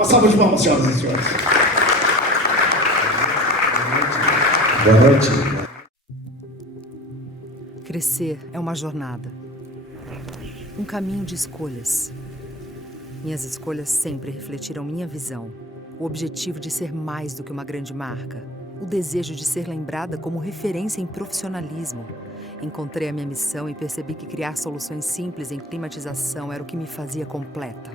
Uma salva de palmas, senhoras e senhores. Boa noite. Crescer é uma jornada, um caminho de escolhas. Minhas escolhas sempre refletiram minha visão, o objetivo de ser mais do que uma grande marca, o desejo de ser lembrada como referência em profissionalismo. Encontrei a minha missão e percebi que criar soluções simples em climatização era o que me fazia completa.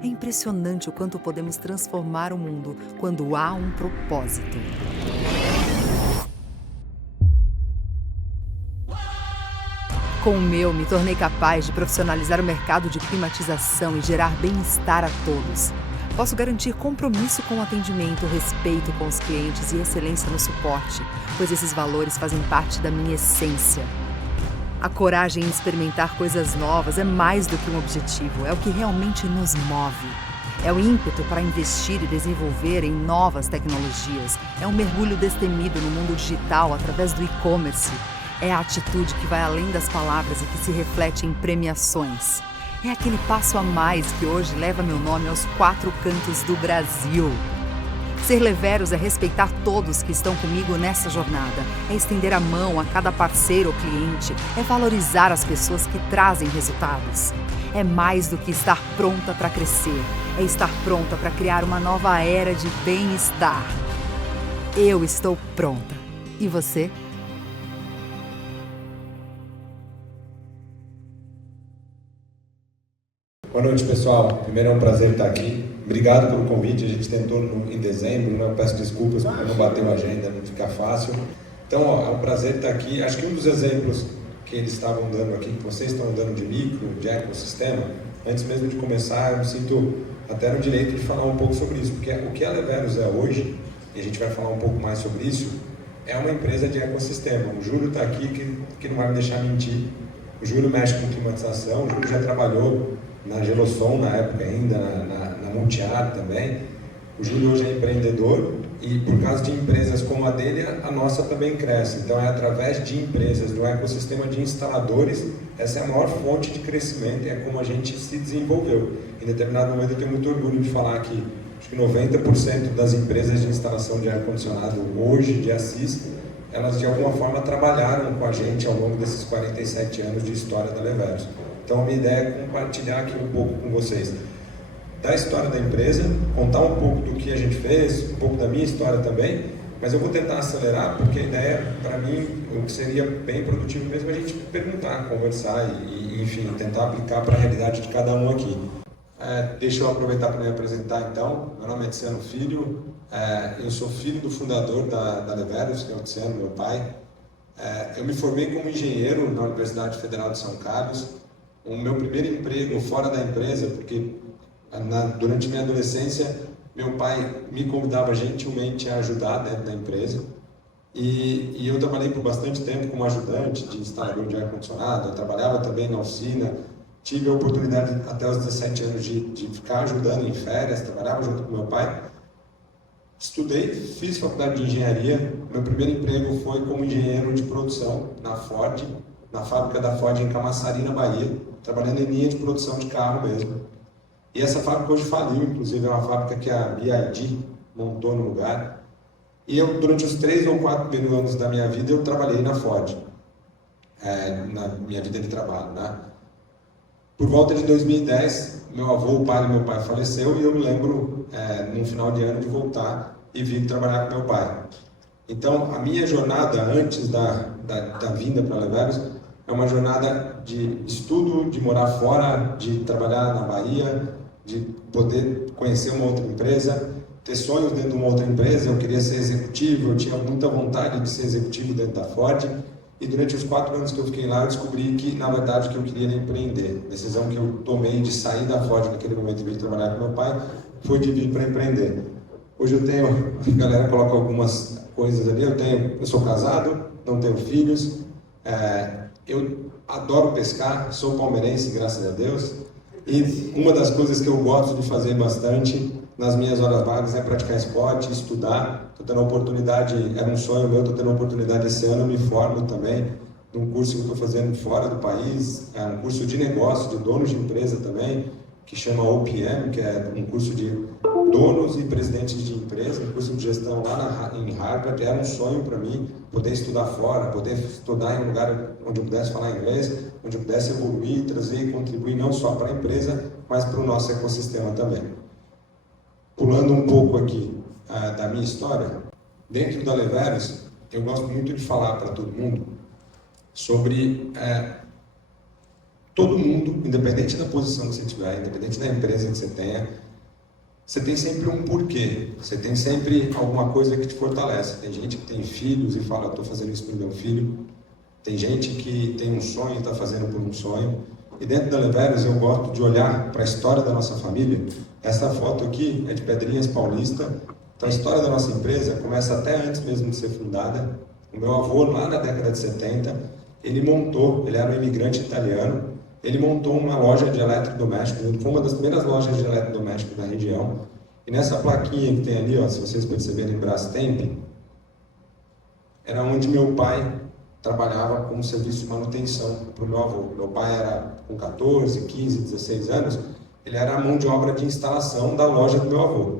É impressionante o quanto podemos transformar o mundo quando há um propósito. Com o meu, me tornei capaz de profissionalizar o mercado de climatização e gerar bem-estar a todos. Posso garantir compromisso com o atendimento, respeito com os clientes e excelência no suporte, pois esses valores fazem parte da minha essência. A coragem em experimentar coisas novas é mais do que um objetivo, é o que realmente nos move. É o ímpeto para investir e desenvolver em novas tecnologias. É um mergulho destemido no mundo digital através do e-commerce. É a atitude que vai além das palavras e que se reflete em premiações. É aquele passo a mais que hoje leva meu nome aos 4 cantos do Brasil. Ser Leveros é respeitar todos que estão comigo nessa jornada. É estender a mão a cada parceiro ou cliente. É valorizar as pessoas que trazem resultados. É mais do que estar pronta para crescer. É estar pronta para criar uma nova era de bem-estar. Eu estou pronta. E você? Boa noite, pessoal. Primeiro é um prazer estar aqui. Obrigado pelo convite. A gente tentou em dezembro, né? Eu peço desculpas porque não bateu a agenda, não fica fácil. Então, é um prazer estar aqui. Acho que um dos exemplos que eles estavam dando aqui, que vocês estão dando de micro, de ecossistema, antes mesmo de começar, eu me sinto até no direito de falar um pouco sobre isso, porque o que a Leveros é hoje, e a gente vai falar um pouco mais sobre isso, é uma empresa de ecossistema. O Júlio está aqui que não vai me deixar mentir. O Júlio mexe com climatização, o Júlio já trabalhou na Gelosson na época ainda, na Multiar também. O Júlio hoje é empreendedor e por causa de empresas como a dele, a nossa também cresce. Então é através de empresas, do ecossistema de instaladores, essa é a maior fonte de crescimento e é como a gente se desenvolveu. Em determinado momento eu tenho muito orgulho de falar que acho que 90% das empresas de instalação de ar-condicionado hoje, de Assis, elas de alguma forma trabalharam com a gente ao longo desses 47 anos de história da Leveros. Então a minha ideia é compartilhar aqui um pouco com vocês da história da empresa, contar um pouco do que a gente fez, um pouco da minha história também, mas eu vou tentar acelerar porque a ideia, para mim, o que seria bem produtivo mesmo é a gente perguntar, conversar e enfim, tentar aplicar para a realidade de cada um aqui. Deixa eu aproveitar para me apresentar então. Meu nome é Tiziano Filho, eu sou filho do fundador da Leveros, que é o Tiziano, meu pai. Eu me formei como engenheiro na Universidade Federal de São Carlos. O meu primeiro emprego fora da empresa, porque durante minha adolescência, meu pai me convidava gentilmente a ajudar dentro da empresa. E eu trabalhei por bastante tempo como ajudante de instalador de ar-condicionado, eu trabalhava também na oficina, tive a oportunidade até os 17 anos de ficar ajudando em férias, trabalhava junto com meu pai. Estudei, fiz faculdade de engenharia, meu primeiro emprego foi como engenheiro de produção na Ford, na fábrica da Ford em Camaçari, na Bahia, trabalhando em linha de produção de carro mesmo. E essa fábrica hoje faliu, inclusive é uma fábrica que a BYD montou no lugar. E eu, durante os 3 ou 4 primeiros anos da minha vida, eu trabalhei na Ford, na minha vida de trabalho, né? Por volta de 2010, meu avô, o pai do meu pai, faleceu e eu me lembro, no final de ano, de voltar e vir trabalhar com meu pai. Então, a minha jornada antes da vinda para a Leveros é uma jornada de estudo, de morar fora, de trabalhar na Bahia, de poder conhecer uma outra empresa, ter sonhos dentro de uma outra empresa. Eu queria ser executivo, eu tinha muita vontade de ser executivo dentro da Ford. E durante os 4 anos que eu fiquei lá, eu descobri que, na verdade, o que eu queria era empreender. A decisão que eu tomei de sair da Ford naquele momento e vir trabalhar com meu pai foi de vir para empreender. Hoje eu tenho, a galera coloca algumas coisas ali, eu sou casado, não tenho filhos, eu adoro pescar, sou palmeirense, graças a Deus, e uma das coisas que eu gosto de fazer bastante nas minhas horas vagas é praticar esporte, estudar. Estou tendo a oportunidade, era um sonho meu, estou tendo a oportunidade esse ano, me formo também, num curso que estou fazendo fora do país, um curso de negócio, de dono de empresa também, que chama OPM, que é um curso de donos e presidentes de empresa, curso de gestão lá em Harvard, era um sonho para mim poder estudar fora, poder estudar em um lugar onde eu pudesse falar inglês, onde eu pudesse evoluir, trazer e contribuir não só para a empresa, mas para o nosso ecossistema também. Pulando um pouco aqui da minha história, dentro da Leveros, eu gosto muito de falar para todo mundo sobre todo mundo, independente da posição que você tiver, independente da empresa que você tenha, você tem sempre um porquê, você tem sempre alguma coisa que te fortalece. Tem gente que tem filhos e fala, estou fazendo isso para o meu filho. Tem gente que tem um sonho e está fazendo por um sonho. E dentro da Leveros eu gosto de olhar para a história da nossa família. Essa foto aqui é de Pedrinhas Paulista. Então a história da nossa empresa começa até antes mesmo de ser fundada. O meu avô, lá na década de 70, ele era um imigrante italiano, ele montou uma loja de eletrodomésticos, foi uma das primeiras lojas de eletrodomésticos da região. E nessa plaquinha que tem ali, ó, se vocês perceberem, Brastemp, era onde meu pai trabalhava como serviço de manutenção para o meu avô. Meu pai era com 14, 15, 16 anos, ele era a mão de obra de instalação da loja do meu avô.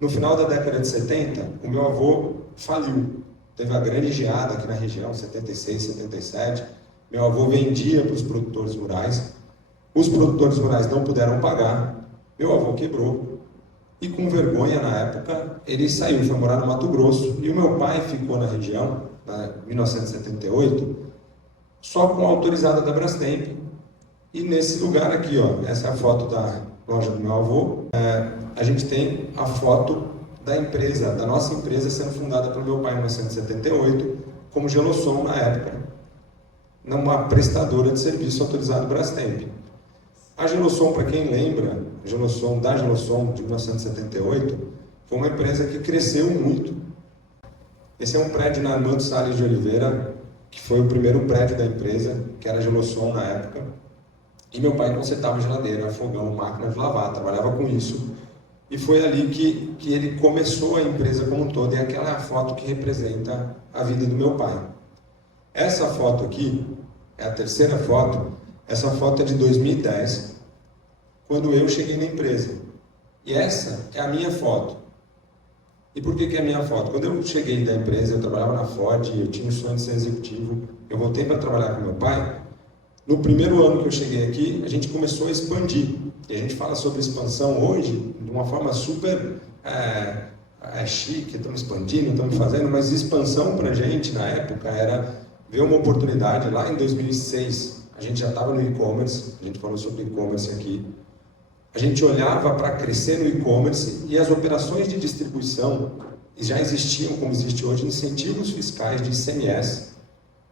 No final da década de 70, o meu avô faliu. Teve a grande geada aqui na região, 76, 77. Meu avô vendia para os produtores rurais. Os produtores rurais não puderam pagar. Meu avô quebrou. E com vergonha, na época, ele saiu, foi morar no Mato Grosso. E o meu pai ficou na região, em 1978, só com a autorizada da Brastemp. E nesse lugar aqui, ó, essa é a foto da loja do meu avô. A gente tem a foto da empresa, da nossa empresa sendo fundada pelo meu pai em 1978, como Gelosson na época, numa prestadora de serviço autorizado Brastemp. A Gelosson, para quem lembra, da Gelosson de 1978, foi uma empresa que cresceu muito. Esse é um prédio na Armando Salles de Oliveira, que foi o primeiro prédio da empresa, que era a Gelosson na época. E meu pai consertava geladeira, fogão, máquina de lavar, trabalhava com isso. E foi ali que ele começou a empresa como um todo, e aquela é a foto que representa a vida do meu pai. Essa foto aqui, é a terceira foto, essa foto é de 2010, quando eu cheguei na empresa. E essa é a minha foto. E por que é a minha foto? Quando eu cheguei da empresa, eu trabalhava na Ford, eu tinha um sonho de ser executivo, eu voltei para trabalhar com meu pai. No primeiro ano que eu cheguei aqui, a gente começou a expandir. E a gente fala sobre expansão hoje de uma forma super chique, estamos expandindo, estamos fazendo, mas expansão para a gente na época era ver uma oportunidade. Lá em 2006, a gente já estava no e-commerce, a gente falou sobre e-commerce aqui. A gente olhava para crescer no e-commerce e as operações de distribuição já existiam, como existe hoje, incentivos fiscais de ICMS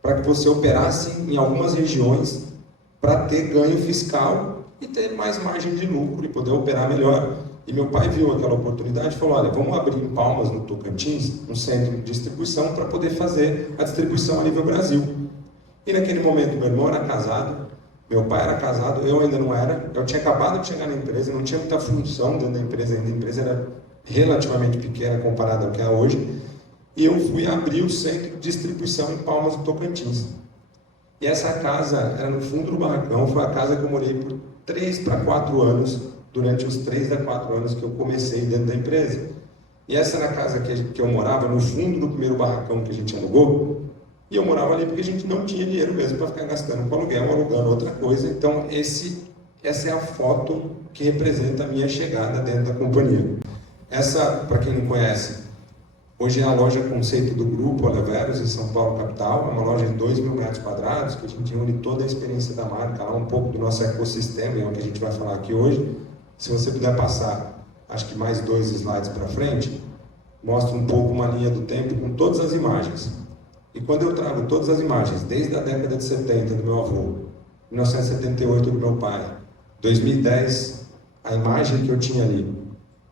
para que você operasse em algumas regiões para ter ganho fiscal e ter mais margem de lucro e poder operar melhor. E meu pai viu aquela oportunidade e falou, olha, vamos abrir em Palmas, no Tocantins, um centro de distribuição para poder fazer a distribuição a nível Brasil. E naquele momento meu irmão era casado, meu pai era casado, eu ainda não era, eu tinha acabado de chegar na empresa, não tinha muita função dentro da empresa ainda, a empresa era relativamente pequena comparada ao que é hoje, e eu fui abrir o centro de distribuição em Palmas, no Tocantins. E essa casa era no fundo do barracão, foi a casa que eu morei por 3 para 4 anos, durante os 3 a 4 anos que eu comecei dentro da empresa. E essa era a casa que eu morava, no fundo do primeiro barracão que a gente alugou, e eu morava ali porque a gente não tinha dinheiro mesmo para ficar gastando com aluguel, alugando outra coisa. Então essa é a foto que representa a minha chegada dentro da companhia. Essa, para quem não conhece, hoje é a loja conceito do grupo Leveros, em São Paulo, capital. É uma loja de 2.000 metros quadrados, que a gente une toda a experiência da marca, lá um pouco do nosso ecossistema, é o que a gente vai falar aqui hoje. Se você puder passar, acho que mais 2 slides para frente, mostra um pouco uma linha do tempo com todas as imagens. E quando eu trago todas as imagens, desde a década de 70 do meu avô, 1978 do meu pai, 2010, a imagem que eu tinha ali,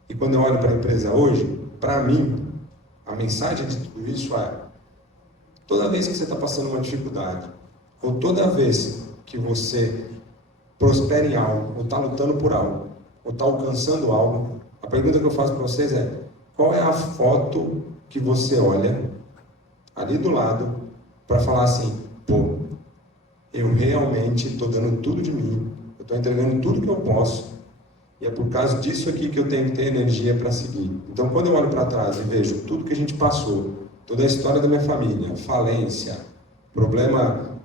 e quando eu olho para a empresa hoje, para mim, a mensagem de tudo isso é: toda vez que você está passando uma dificuldade, ou toda vez que você prospera em algo, ou está lutando por algo, ou está alcançando algo, a pergunta que eu faço para vocês é: qual é a foto que você olha ali do lado para falar assim, pô, eu realmente estou dando tudo de mim, eu estou entregando tudo que eu posso, E é por causa disso aqui que eu tenho que ter energia para seguir. Então, quando eu olho para trás e vejo tudo que a gente passou, toda a história da minha família, falência, problema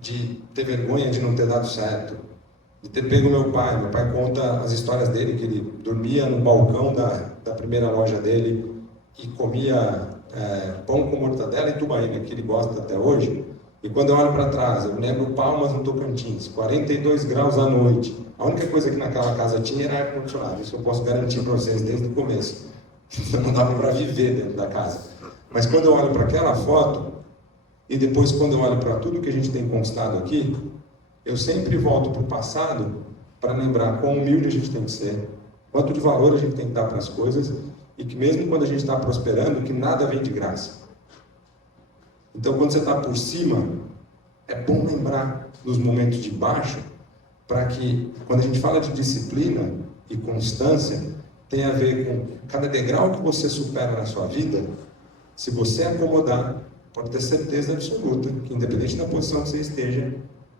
de ter vergonha de não ter dado certo, de ter pego meu pai conta as histórias dele, que ele dormia no balcão da primeira loja dele e comia pão com mortadela e tubaína, que ele gosta até hoje. E quando eu olho para trás, eu lembro Palmas no Tocantins, 42 graus à noite. A única coisa que naquela casa tinha era ar-condicionado, isso eu posso garantir para vocês desde o começo. Não dava para viver dentro da casa. Mas quando eu olho para aquela foto, e depois quando eu olho para tudo que a gente tem conquistado aqui, eu sempre volto para o passado para lembrar quão humilde a gente tem que ser, quanto de valor a gente tem que dar para as coisas, e que mesmo quando a gente está prosperando, que nada vem de graça. Então, quando você está por cima, é bom lembrar dos momentos de baixo, para que, quando a gente fala de disciplina e constância, tem a ver com cada degrau que você supera na sua vida. Se você acomodar, pode ter certeza absoluta que, independente da posição que você esteja,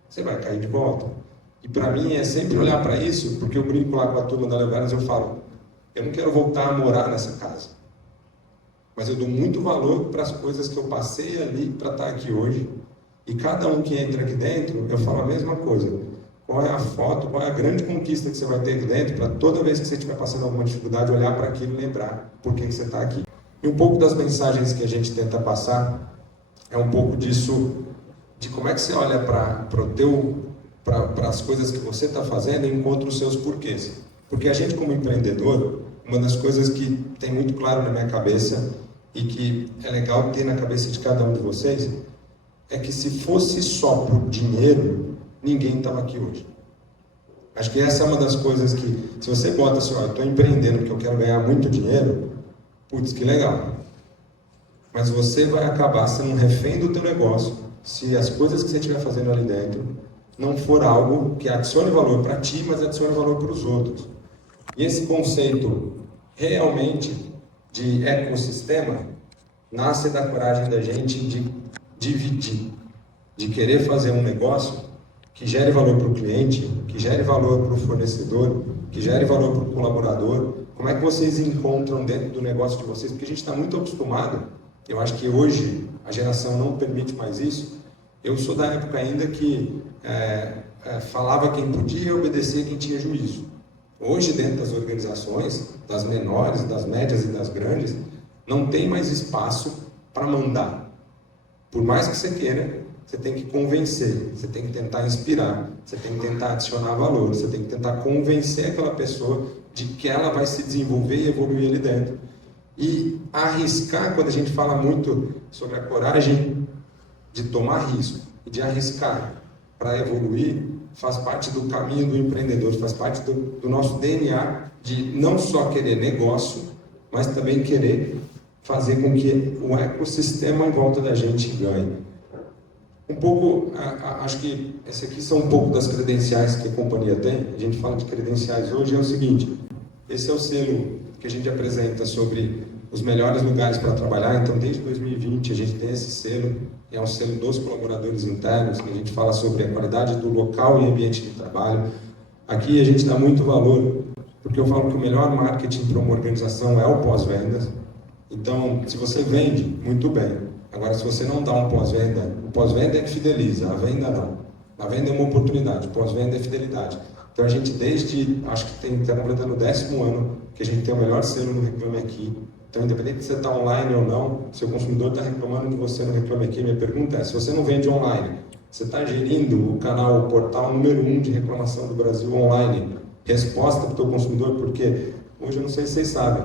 você vai cair de volta. E para mim é sempre olhar para isso, porque eu brinco lá com a turma da Leveras, eu falo, eu não quero voltar a morar nessa casa, mas eu dou muito valor para as coisas que eu passei ali para estar aqui hoje. E cada um que entra aqui dentro, eu falo a mesma coisa. Qual é a foto, qual é a grande conquista que você vai ter aqui dentro, para toda vez que você estiver passando alguma dificuldade, olhar para aquilo e lembrar por que você está aqui. E um pouco das mensagens que a gente tenta passar é um pouco disso, de como é que você olha para as coisas que você está fazendo e encontra os seus porquês. Porque a gente, como empreendedor, uma das coisas que tem muito claro na minha cabeça e que é legal ter na cabeça de cada um de vocês, é que se fosse só por dinheiro, ninguém estava aqui hoje. Acho que essa é uma das coisas que, se você bota assim, eu estou empreendendo porque eu quero ganhar muito dinheiro, putz, que legal. Mas você vai acabar sendo um refém do teu negócio se as coisas que você estiver fazendo ali dentro não for algo que adicione valor para ti, mas adicione valor para os outros. E esse conceito realmente de ecossistema nasce da coragem da gente de dividir, de querer fazer um negócio que gere valor para o cliente, que gere valor para o fornecedor, que gere valor para o colaborador. Como é que vocês encontram dentro do negócio de vocês? Porque a gente está muito acostumado, eu acho que hoje a geração não permite mais isso. Eu sou da época ainda que falava quem podia e obedecia quem tinha juízo. Hoje, dentro das organizações, das menores, das médias e das grandes, não tem mais espaço para mandar. Por mais que você queira, você tem que convencer, você tem que tentar inspirar, você tem que tentar adicionar valor, você tem que tentar convencer aquela pessoa de que ela vai se desenvolver e evoluir ali dentro. E arriscar, quando a gente fala muito sobre a coragem de tomar risco e de arriscar para evoluir, faz parte do caminho do empreendedor, faz parte do nosso DNA de não só querer negócio, mas também querer fazer com que o ecossistema em volta da gente ganhe. Um pouco, acho que esse aqui são um pouco das credenciais que a companhia tem. A gente fala de credenciais hoje, é o seguinte, esse é o selo que a gente apresenta sobre os melhores lugares para trabalhar. Então, desde 2020, a gente tem esse selo, é um selo dos colaboradores internos, que a gente fala sobre a qualidade do local e ambiente de trabalho. Aqui a gente dá muito valor, porque eu falo que o melhor marketing para uma organização é o pós-vendas. Então, se você vende, muito bem. Agora, se você não dá um pós-venda, o pós-venda é que fideliza, a venda não. A venda é uma oportunidade, o pós-venda é fidelidade. Então, a gente acho que está completando o 10º ano, que a gente tem o melhor selo no Reclame Aqui. Então, independente se você está online ou não, se o consumidor está reclamando de você no Reclame Aqui, minha pergunta é, se você não vende online, você está gerindo o canal, o portal número 1 de reclamação do Brasil online, resposta para o teu consumidor, porque hoje eu não sei se vocês sabem,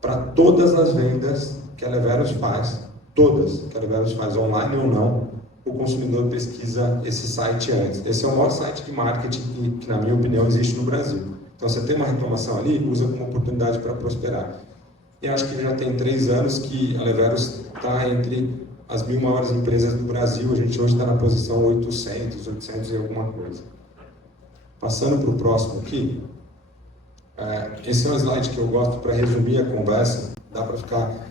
para todas as vendas que a Leveros faz, todas que a Leveros faz, online ou não, o consumidor pesquisa esse site antes. Esse é o maior site de marketing que na minha opinião, existe no Brasil. Então, você tem uma reclamação ali, usa como oportunidade para prosperar. E acho que já tem 3 anos que a Leveros está entre as 1000 maiores empresas do Brasil. A gente hoje está na posição 800 e alguma coisa. Passando para o próximo aqui, esse é um slide que eu gosto para resumir a conversa. Dá para ficar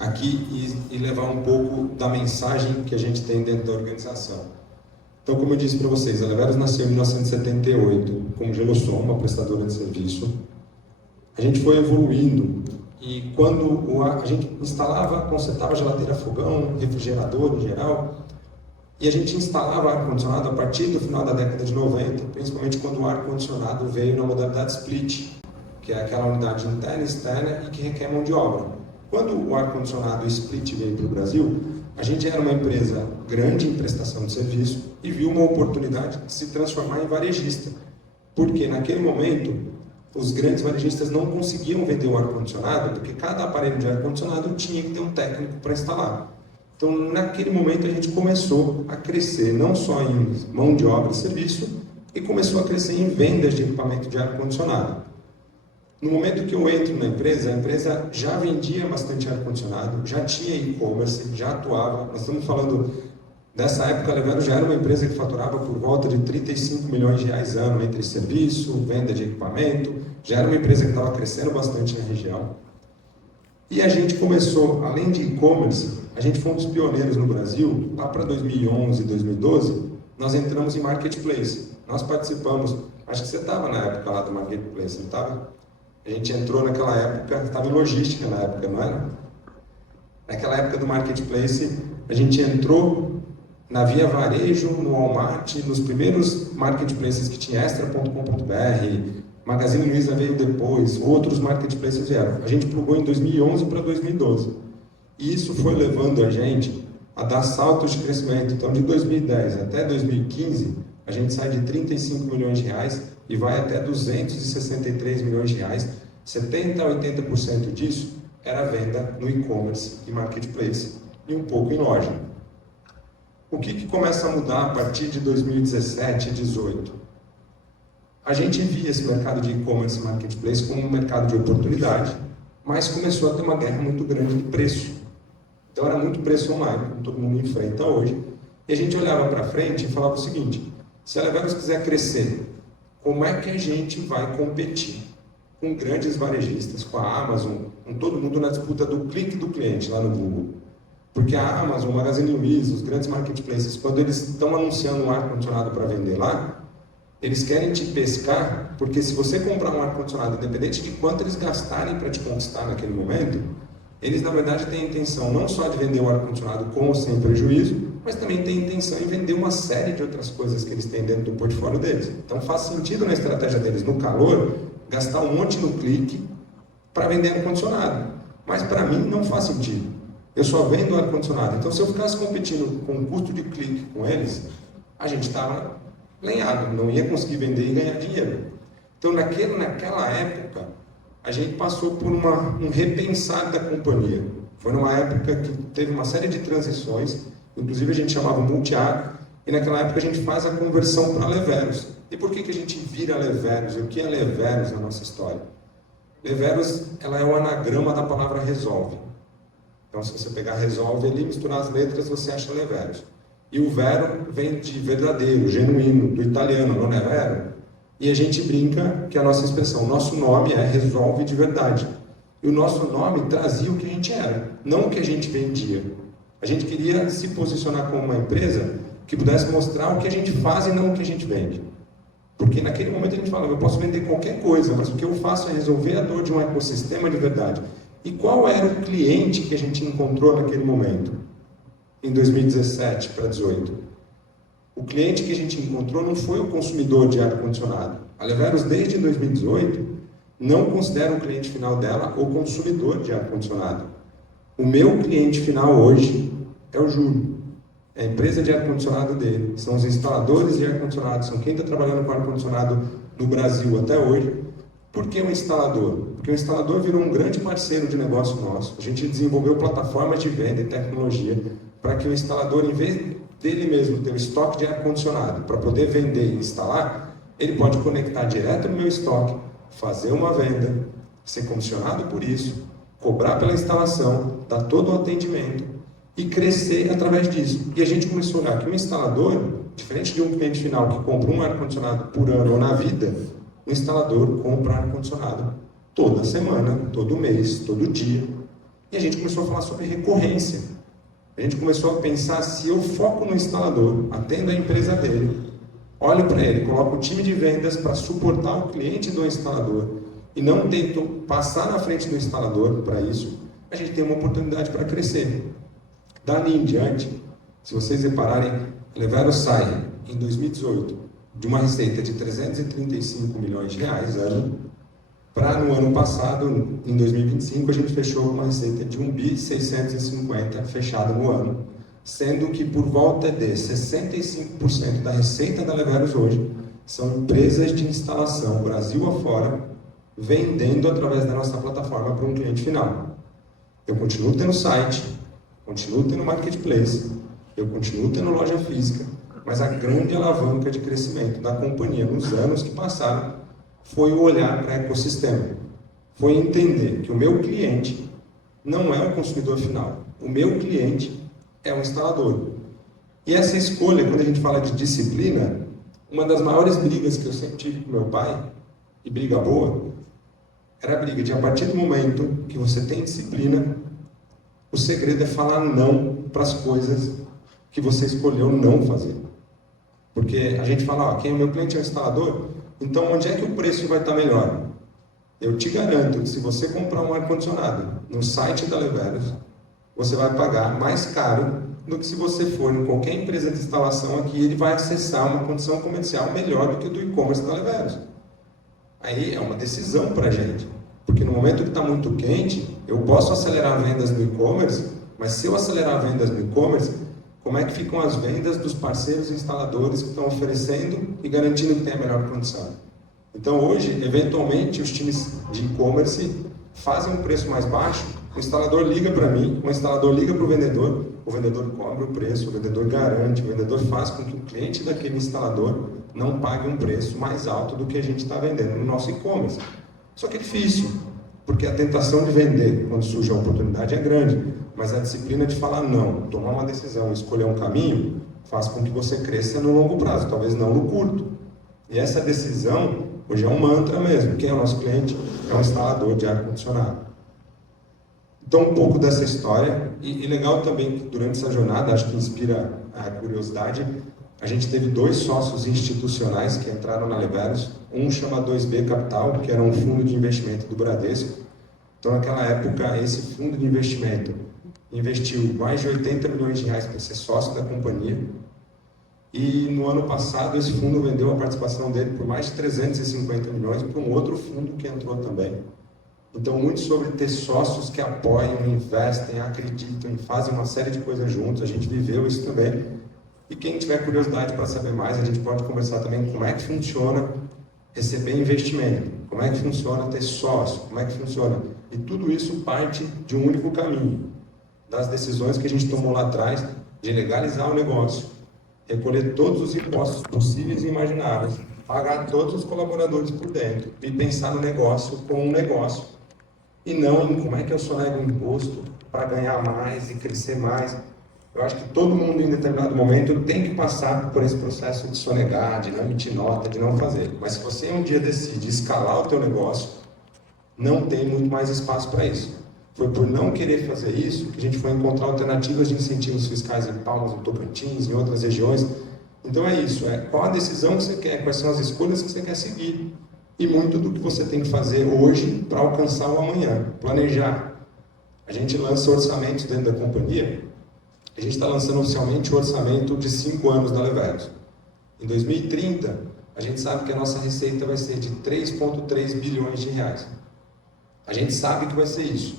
aqui e levar um pouco da mensagem que a gente tem dentro da organização. Então, como eu disse para vocês, a Leveros nasceu em 1978 como Gelossom, uma prestadora de serviço. A gente foi evoluindo e quando a gente instalava, consertava geladeira, fogão, refrigerador em geral, e a gente instalava ar-condicionado a partir do final da década de 90, principalmente quando o ar-condicionado veio na modalidade split, que é aquela unidade interna e externa e que requer mão de obra. Quando o ar-condicionado split veio para o Brasil, a gente era uma empresa grande em prestação de serviço e viu uma oportunidade de se transformar em varejista. Porque naquele momento, os grandes varejistas não conseguiam vender o ar-condicionado, porque cada aparelho de ar-condicionado tinha que ter um técnico para instalar. Então, naquele momento, a gente começou a crescer, não só em mão de obra e serviço, e começou a crescer em vendas de equipamento de ar-condicionado. No momento que eu entro na empresa, a empresa já vendia bastante ar-condicionado, já tinha e-commerce, já atuava. Nós estamos falando, dessa época, a Leveros já era uma empresa que faturava por volta de 35 milhões de reais ano, entre serviço, venda de equipamento. Já era uma empresa que estava crescendo bastante na região. E a gente começou, além de e-commerce, a gente foi um dos pioneiros no Brasil, lá para 2011, 2012, nós entramos em marketplace. Nós participamos, acho que você estava na época lá do marketplace, não estava? A gente entrou naquela época, estava em logística na época, não era? Naquela época do marketplace, a gente entrou na Via Varejo, no Walmart, nos primeiros marketplaces que tinha Extra.com.br, Magazine Luiza veio depois, outros marketplaces vieram. A gente plugou em 2011 para 2012. E isso foi levando a gente a dar saltos de crescimento. Então, de 2010 até 2015, a gente sai de 35 milhões de reais e vai até 263 milhões de reais. 70% a 80% disso era venda no e-commerce e marketplace e um pouco em loja. O que começa a mudar a partir de 2017 e 2018? A gente via esse mercado de e-commerce e marketplace como um mercado de oportunidade, mas começou a ter uma guerra muito grande de preço. Então era muito preço online, como todo mundo enfrenta hoje. E a gente olhava para frente e falava o seguinte: se a Leveros quiser crescer, como é que a gente vai competir com grandes varejistas, com a Amazon, com todo mundo na disputa do clique do cliente lá no Google? Porque a Amazon, o Magazine Luiza, os grandes marketplaces, quando eles estão anunciando um ar-condicionado para vender lá, eles querem te pescar, porque se você comprar um ar-condicionado, independente de quanto eles gastarem para te conquistar naquele momento, eles na verdade têm a intenção não só de vender o ar-condicionado com ou sem prejuízo, mas também têm a intenção em vender uma série de outras coisas que eles têm dentro do portfólio deles. Então faz sentido na estratégia deles, no calor, gastar um monte no clique para vender ar-condicionado. Mas para mim não faz sentido. Eu só vendo ar-condicionado. Então se eu ficasse competindo com o custo de clique com eles, a gente estava lenhado, não ia conseguir vender e ganhar dinheiro. Então naquela época, a gente passou por um repensar da companhia. Foi numa época que teve uma série de transições, inclusive a gente chamava multi-ar, e naquela época a gente faz a conversão para Leveros. E por que a gente vira Leveros? E o que é Leveros na nossa história? Leveros, ela é o anagrama da palavra resolve. Então se você pegar resolve ali, misturar as letras, você acha Leveros. E o vero vem de verdadeiro, genuíno, do italiano, non è vero? E a gente brinca que a nossa expressão, o nosso nome é resolve de verdade. E o nosso nome trazia o que a gente era, não o que a gente vendia. A gente queria se posicionar como uma empresa que pudesse mostrar o que a gente faz e não o que a gente vende. Porque naquele momento a gente falava, eu posso vender qualquer coisa, mas o que eu faço é resolver a dor de um ecossistema de verdade. E qual era o cliente que a gente encontrou naquele momento? Em 2017 para 2018. O cliente que a gente encontrou não foi o consumidor de ar-condicionado. A Leveros, desde 2018, não considera o cliente final dela o consumidor de ar-condicionado. O meu cliente final hoje é o Júlio. É a empresa de ar-condicionado dele. São os instaladores de ar-condicionado, são quem está trabalhando com ar-condicionado no Brasil até hoje. Por que o instalador? Porque o instalador virou um grande parceiro de negócio nosso. A gente desenvolveu plataformas de venda e tecnologia para que o instalador, em vez dele mesmo ter um estoque de ar-condicionado para poder vender e instalar, ele pode conectar direto no meu estoque, fazer uma venda, ser comissionado por isso, cobrar pela instalação, dar todo o atendimento e crescer através disso. E a gente começou a olhar que o instalador, diferente de um cliente final que compra um ar-condicionado por ano ou na vida, o instalador compra ar-condicionado toda semana, todo mês, todo dia. E a gente começou a falar sobre recorrência. A gente começou a pensar, se eu foco no instalador, atendo a empresa dele, olho para ele, coloco o time de vendas para suportar o cliente do instalador e não tento passar na frente do instalador para isso, a gente tem uma oportunidade para crescer. Dali em diante, se vocês repararem, a Levero sai em 2018 de uma receita de 335 milhões de reais ano, para no ano passado, em 2025, a gente fechou uma receita de 1.650 bi fechada no ano, sendo que por volta de 65% da receita da Leveros hoje são empresas de instalação Brasil afora, vendendo através da nossa plataforma para um cliente final. Eu continuo tendo site, continuo tendo marketplace, eu continuo tendo loja física, mas a grande alavanca de crescimento da companhia nos anos que passaram foi o olhar para o ecossistema. Foi entender que o meu cliente não é o consumidor final. O meu cliente é o instalador. E essa escolha, quando a gente fala de disciplina, uma das maiores brigas que eu sempre tive com meu pai, e briga boa, era a briga de a partir do momento que você tem disciplina, o segredo é falar não para as coisas que você escolheu não fazer. Porque a gente fala, ó, quem é o meu cliente é o instalador, então onde é que o preço vai estar melhor? Eu te garanto que se você comprar um ar-condicionado no site da Leveros, você vai pagar mais caro do que se você for em qualquer empresa de instalação aqui, ele vai acessar uma condição comercial melhor do que do e-commerce da Leveros. Aí é uma decisão para a gente, porque no momento que está muito quente, eu posso acelerar vendas no e-commerce, mas se eu acelerar vendas no e-commerce, como é que ficam as vendas dos parceiros instaladores que estão oferecendo e garantindo que tem a melhor condição? Então hoje, eventualmente, os times de e-commerce fazem um preço mais baixo, o instalador liga para mim, o instalador liga para o vendedor cobra o preço, o vendedor garante, o vendedor faz com que o cliente daquele instalador não pague um preço mais alto do que a gente está vendendo no nosso e-commerce. Só que é difícil, porque a tentação de vender, quando surge a oportunidade, é grande, mas a disciplina de falar não, tomar uma decisão, escolher um caminho, faz com que você cresça no longo prazo, talvez não no curto. E essa decisão, hoje é um mantra mesmo. Quem é o nosso cliente? É um instalador de ar-condicionado. Então, um pouco dessa história, e legal também que durante essa jornada, acho que inspira a curiosidade, a gente teve 2 sócios institucionais que entraram na Leveros, um chama 2B Capital, que era um fundo de investimento do Bradesco. Então, naquela época, esse fundo de investimento investiu mais de 80 milhões de reais para ser sócio da companhia, e no ano passado esse fundo vendeu a participação dele por mais de 350 milhões para um outro fundo que entrou também. Então, muito sobre ter sócios que apoiam, investem, acreditam e fazem uma série de coisas juntos. A gente viveu isso também. E quem tiver curiosidade para saber mais, a gente pode conversar também como é que funciona receber investimento, como é que funciona ter sócio, como é que funciona. E tudo isso parte de um único caminho, das decisões que a gente tomou lá atrás de legalizar o negócio, recolher todos os impostos possíveis e imagináveis, pagar todos os colaboradores por dentro e pensar no negócio como um negócio. E não em como é que eu sonego um imposto para ganhar mais e crescer mais. Eu acho que todo mundo, em determinado momento, tem que passar por esse processo de sonegar, de não emitir nota, de não fazer. Mas se você um dia decide escalar o teu negócio, não tem muito mais espaço para isso. Foi por não querer fazer isso que a gente foi encontrar alternativas de incentivos fiscais em Palmas, em Tocantins, em outras regiões. Então é isso, qual a decisão que você quer, quais são as escolhas que você quer seguir. E muito do que você tem que fazer hoje para alcançar o amanhã, planejar. A gente lança orçamentos dentro da companhia, a gente está lançando oficialmente o orçamento de 5 anos da Leveros. Em 2030, a gente sabe que a nossa receita vai ser de 3,3 bilhões de reais. A gente sabe que vai ser isso.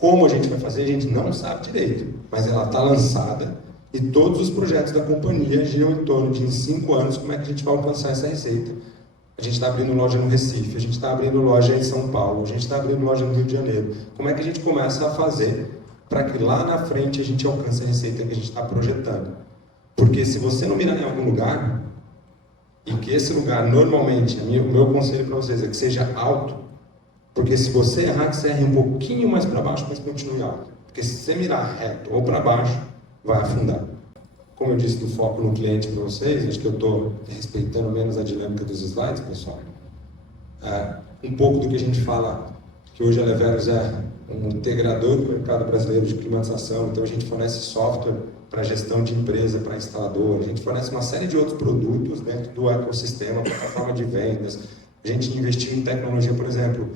Como a gente vai fazer, a gente não sabe direito, mas ela está lançada e todos os projetos da companhia giram em torno de, em 5 anos, como é que a gente vai alcançar essa receita. A gente está abrindo loja no Recife, a gente está abrindo loja em São Paulo, a gente está abrindo loja no Rio de Janeiro. Como é que a gente começa a fazer para que lá na frente a gente alcance a receita que a gente está projetando? Porque se você não mirar em algum lugar, e que esse lugar normalmente, o meu conselho para vocês é que seja alto, porque se você errar, que você erre um pouquinho mais para baixo, mas continue alto. Porque se você mirar reto ou para baixo, vai afundar. Como eu disse do foco no cliente para vocês, acho que eu estou respeitando menos a dinâmica dos slides, pessoal. Um pouco do que a gente fala, que hoje a Leveros é um integrador do mercado brasileiro de climatização, então a gente fornece software para gestão de empresa, para instalador, a gente fornece uma série de outros produtos dentro do ecossistema, plataforma de vendas, a gente investiu em tecnologia, por exemplo,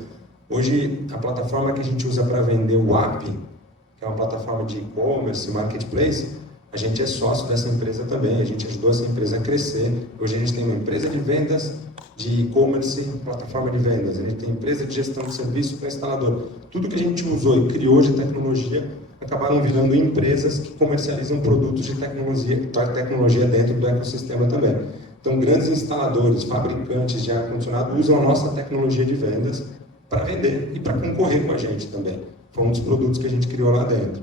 hoje a plataforma que a gente usa para vender o app, que é uma plataforma de e-commerce, marketplace, a gente é sócio dessa empresa também, a gente ajudou essa empresa a crescer, hoje a gente tem uma empresa de vendas, de e-commerce, plataforma de vendas, a gente tem empresa de gestão de serviço para instalador. Tudo que a gente usou e criou de tecnologia acabaram virando empresas que comercializam produtos de tecnologia dentro do ecossistema também. Então, grandes instaladores, fabricantes de ar-condicionado usam a nossa tecnologia de vendas para vender e para concorrer com a gente também. Foi um dos produtos que a gente criou lá dentro.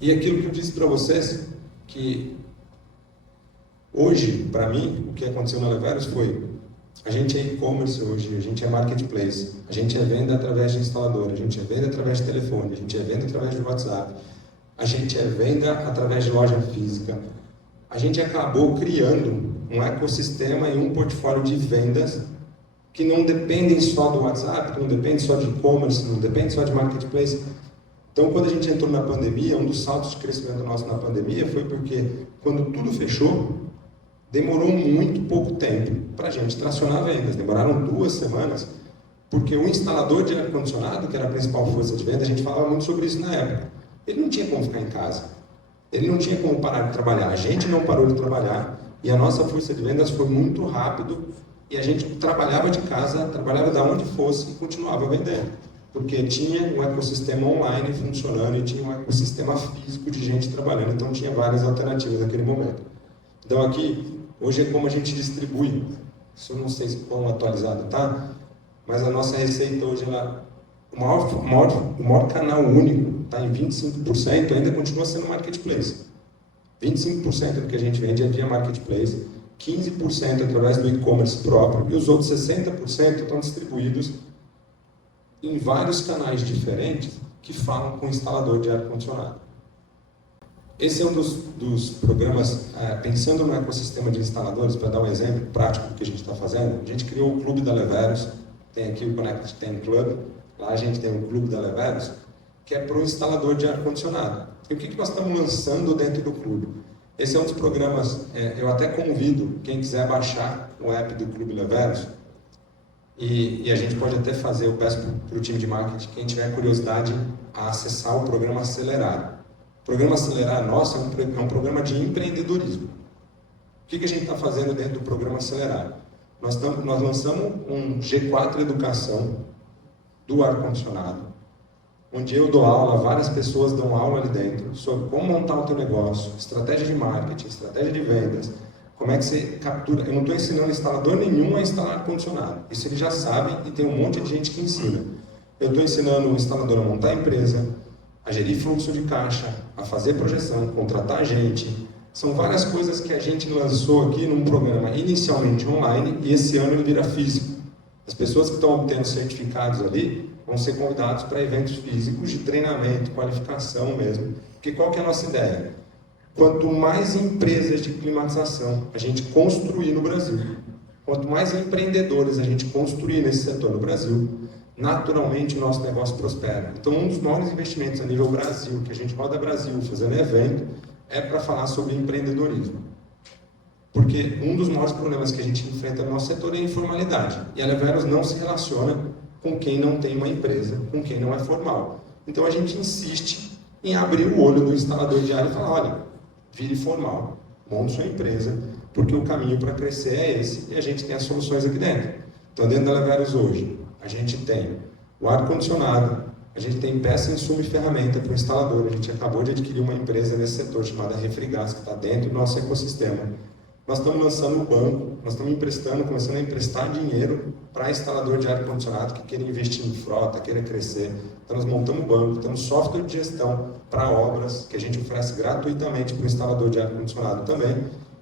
E aquilo que eu disse para vocês, que hoje, para mim, o que aconteceu na Leveros foi: a gente é e-commerce hoje, a gente é marketplace, a gente é venda através de instalador, a gente é venda através de telefone, a gente é venda através de WhatsApp, a gente é venda através de loja física. A gente acabou criando um ecossistema e um portfólio de vendas que não dependem só do WhatsApp, que não dependem só de e-commerce, não dependem só de marketplace. Então, quando a gente entrou na pandemia, um dos saltos de crescimento nosso na pandemia foi porque, quando tudo fechou, demorou muito pouco tempo para a gente tracionar vendas. Demoraram 2 semanas, porque o instalador de ar-condicionado, que era a principal força de venda, a gente falava muito sobre isso na época, ele não tinha como ficar em casa. Ele não tinha como parar de trabalhar. A gente não parou de trabalhar e a nossa força de vendas foi muito rápido e a gente trabalhava de casa, trabalhava de onde fosse e continuava vendendo. Porque tinha um ecossistema online funcionando e tinha um ecossistema físico de gente trabalhando. Então tinha várias alternativas naquele momento. Então aqui, hoje é como a gente distribui. Isso eu não sei se quão atualizado está, mas a nossa receita hoje, o maior canal único está em 25%, ainda continua sendo marketplace. 25% do que a gente vende é via marketplace, 15% através do e-commerce próprio e os outros 60% estão distribuídos em vários canais diferentes que falam com o instalador de ar-condicionado. Esse é um dos programas, pensando no ecossistema de instaladores, para dar um exemplo prático do que a gente está fazendo. A gente criou o Clube da Leveros, tem aqui o Connect 10 Club, lá a gente tem o Clube da Leveros, que é para o instalador de ar-condicionado. E o que nós estamos lançando dentro do clube? Esse é um dos programas, eu até convido quem quiser baixar o app do Clube Leveros, e a gente pode até fazer, eu peço para o time de marketing, quem tiver curiosidade, a acessar o programa Acelerar. O programa Acelerar nosso é um programa de empreendedorismo. O que a gente está fazendo dentro do programa Acelerar? Nós lançamos um G4 Educação do ar-condicionado, onde eu dou aula, várias pessoas dão aula ali dentro, sobre como montar o teu negócio, estratégia de marketing, estratégia de vendas, como é que você captura. Eu não estou ensinando instalador nenhum a instalar ar-condicionado, isso eles já sabem e tem um monte de gente que ensina. Eu estou ensinando o instalador a montar a empresa, a gerir fluxo de caixa, a fazer projeção, contratar gente. São várias coisas que a gente lançou aqui num programa inicialmente online e esse ano ele vira físico. As pessoas que estão obtendo certificados ali vão ser convidados para eventos físicos de treinamento, qualificação mesmo. Porque qual que é a nossa ideia? Quanto mais empresas de climatização a gente construir no Brasil, quanto mais empreendedores a gente construir nesse setor no Brasil, naturalmente o nosso negócio prospera. Então, um dos maiores investimentos a nível Brasil, que a gente roda Brasil fazendo evento, é para falar sobre empreendedorismo. Porque um dos maiores problemas que a gente enfrenta no nosso setor é a informalidade. E a Leveros não se relaciona com quem não tem uma empresa, com quem não é formal. Então, a gente insiste em abrir o olho do instalador de ar e falar: olha, vire formal, monte sua empresa, porque o caminho para crescer é esse e a gente tem as soluções aqui dentro. Então, dentro da Leveros hoje, a gente tem o ar-condicionado, a gente tem peça, insumo e ferramenta para o instalador. A gente acabou de adquirir uma empresa nesse setor chamada Refrigás, que está dentro do nosso ecossistema. Nós estamos lançando o banco, nós estamos começando a emprestar dinheiro para instalador de ar-condicionado que queira investir em frota, queira crescer. Então nós montamos o banco, temos software de gestão para obras, que a gente oferece gratuitamente para o instalador de ar-condicionado também.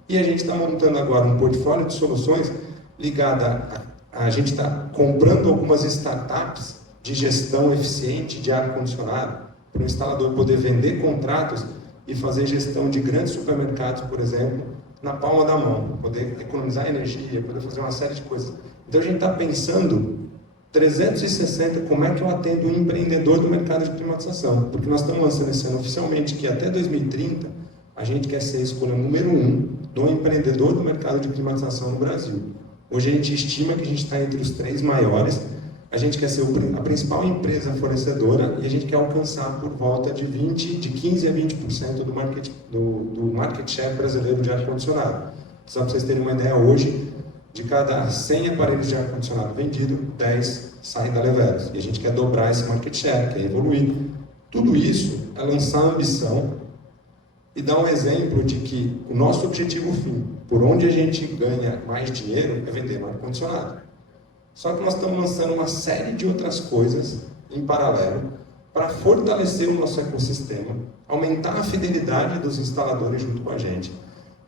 E a gente está montando agora um portfólio de soluções ligada a gente está comprando algumas startups de gestão eficiente de ar-condicionado para o instalador poder vender contratos e fazer gestão de grandes supermercados, por exemplo, na palma da mão, poder economizar energia, poder fazer uma série de coisas. Então a gente está pensando 360, como é que eu atendo um empreendedor do mercado de climatização? Porque nós estamos lançando esse ano oficialmente que até 2030 a gente quer ser a escolha número 1 do empreendedor do mercado de climatização no Brasil. Hoje a gente estima que a gente está entre os 3 maiores, a gente quer ser a principal empresa fornecedora e a gente quer alcançar por volta de 15 a 20% do market share brasileiro de ar-condicionado. Só para vocês terem uma ideia, hoje, de cada 100 aparelhos de ar-condicionado vendido, 10 saem da Leveros. E a gente quer dobrar esse market share, quer evoluir. Tudo isso é lançar ambição e dar um exemplo de que o nosso objetivo fim, por onde a gente ganha mais dinheiro, é vender mais ar-condicionado. Só que nós estamos lançando uma série de outras coisas em paralelo para fortalecer o nosso ecossistema, aumentar a fidelidade dos instaladores junto com a gente,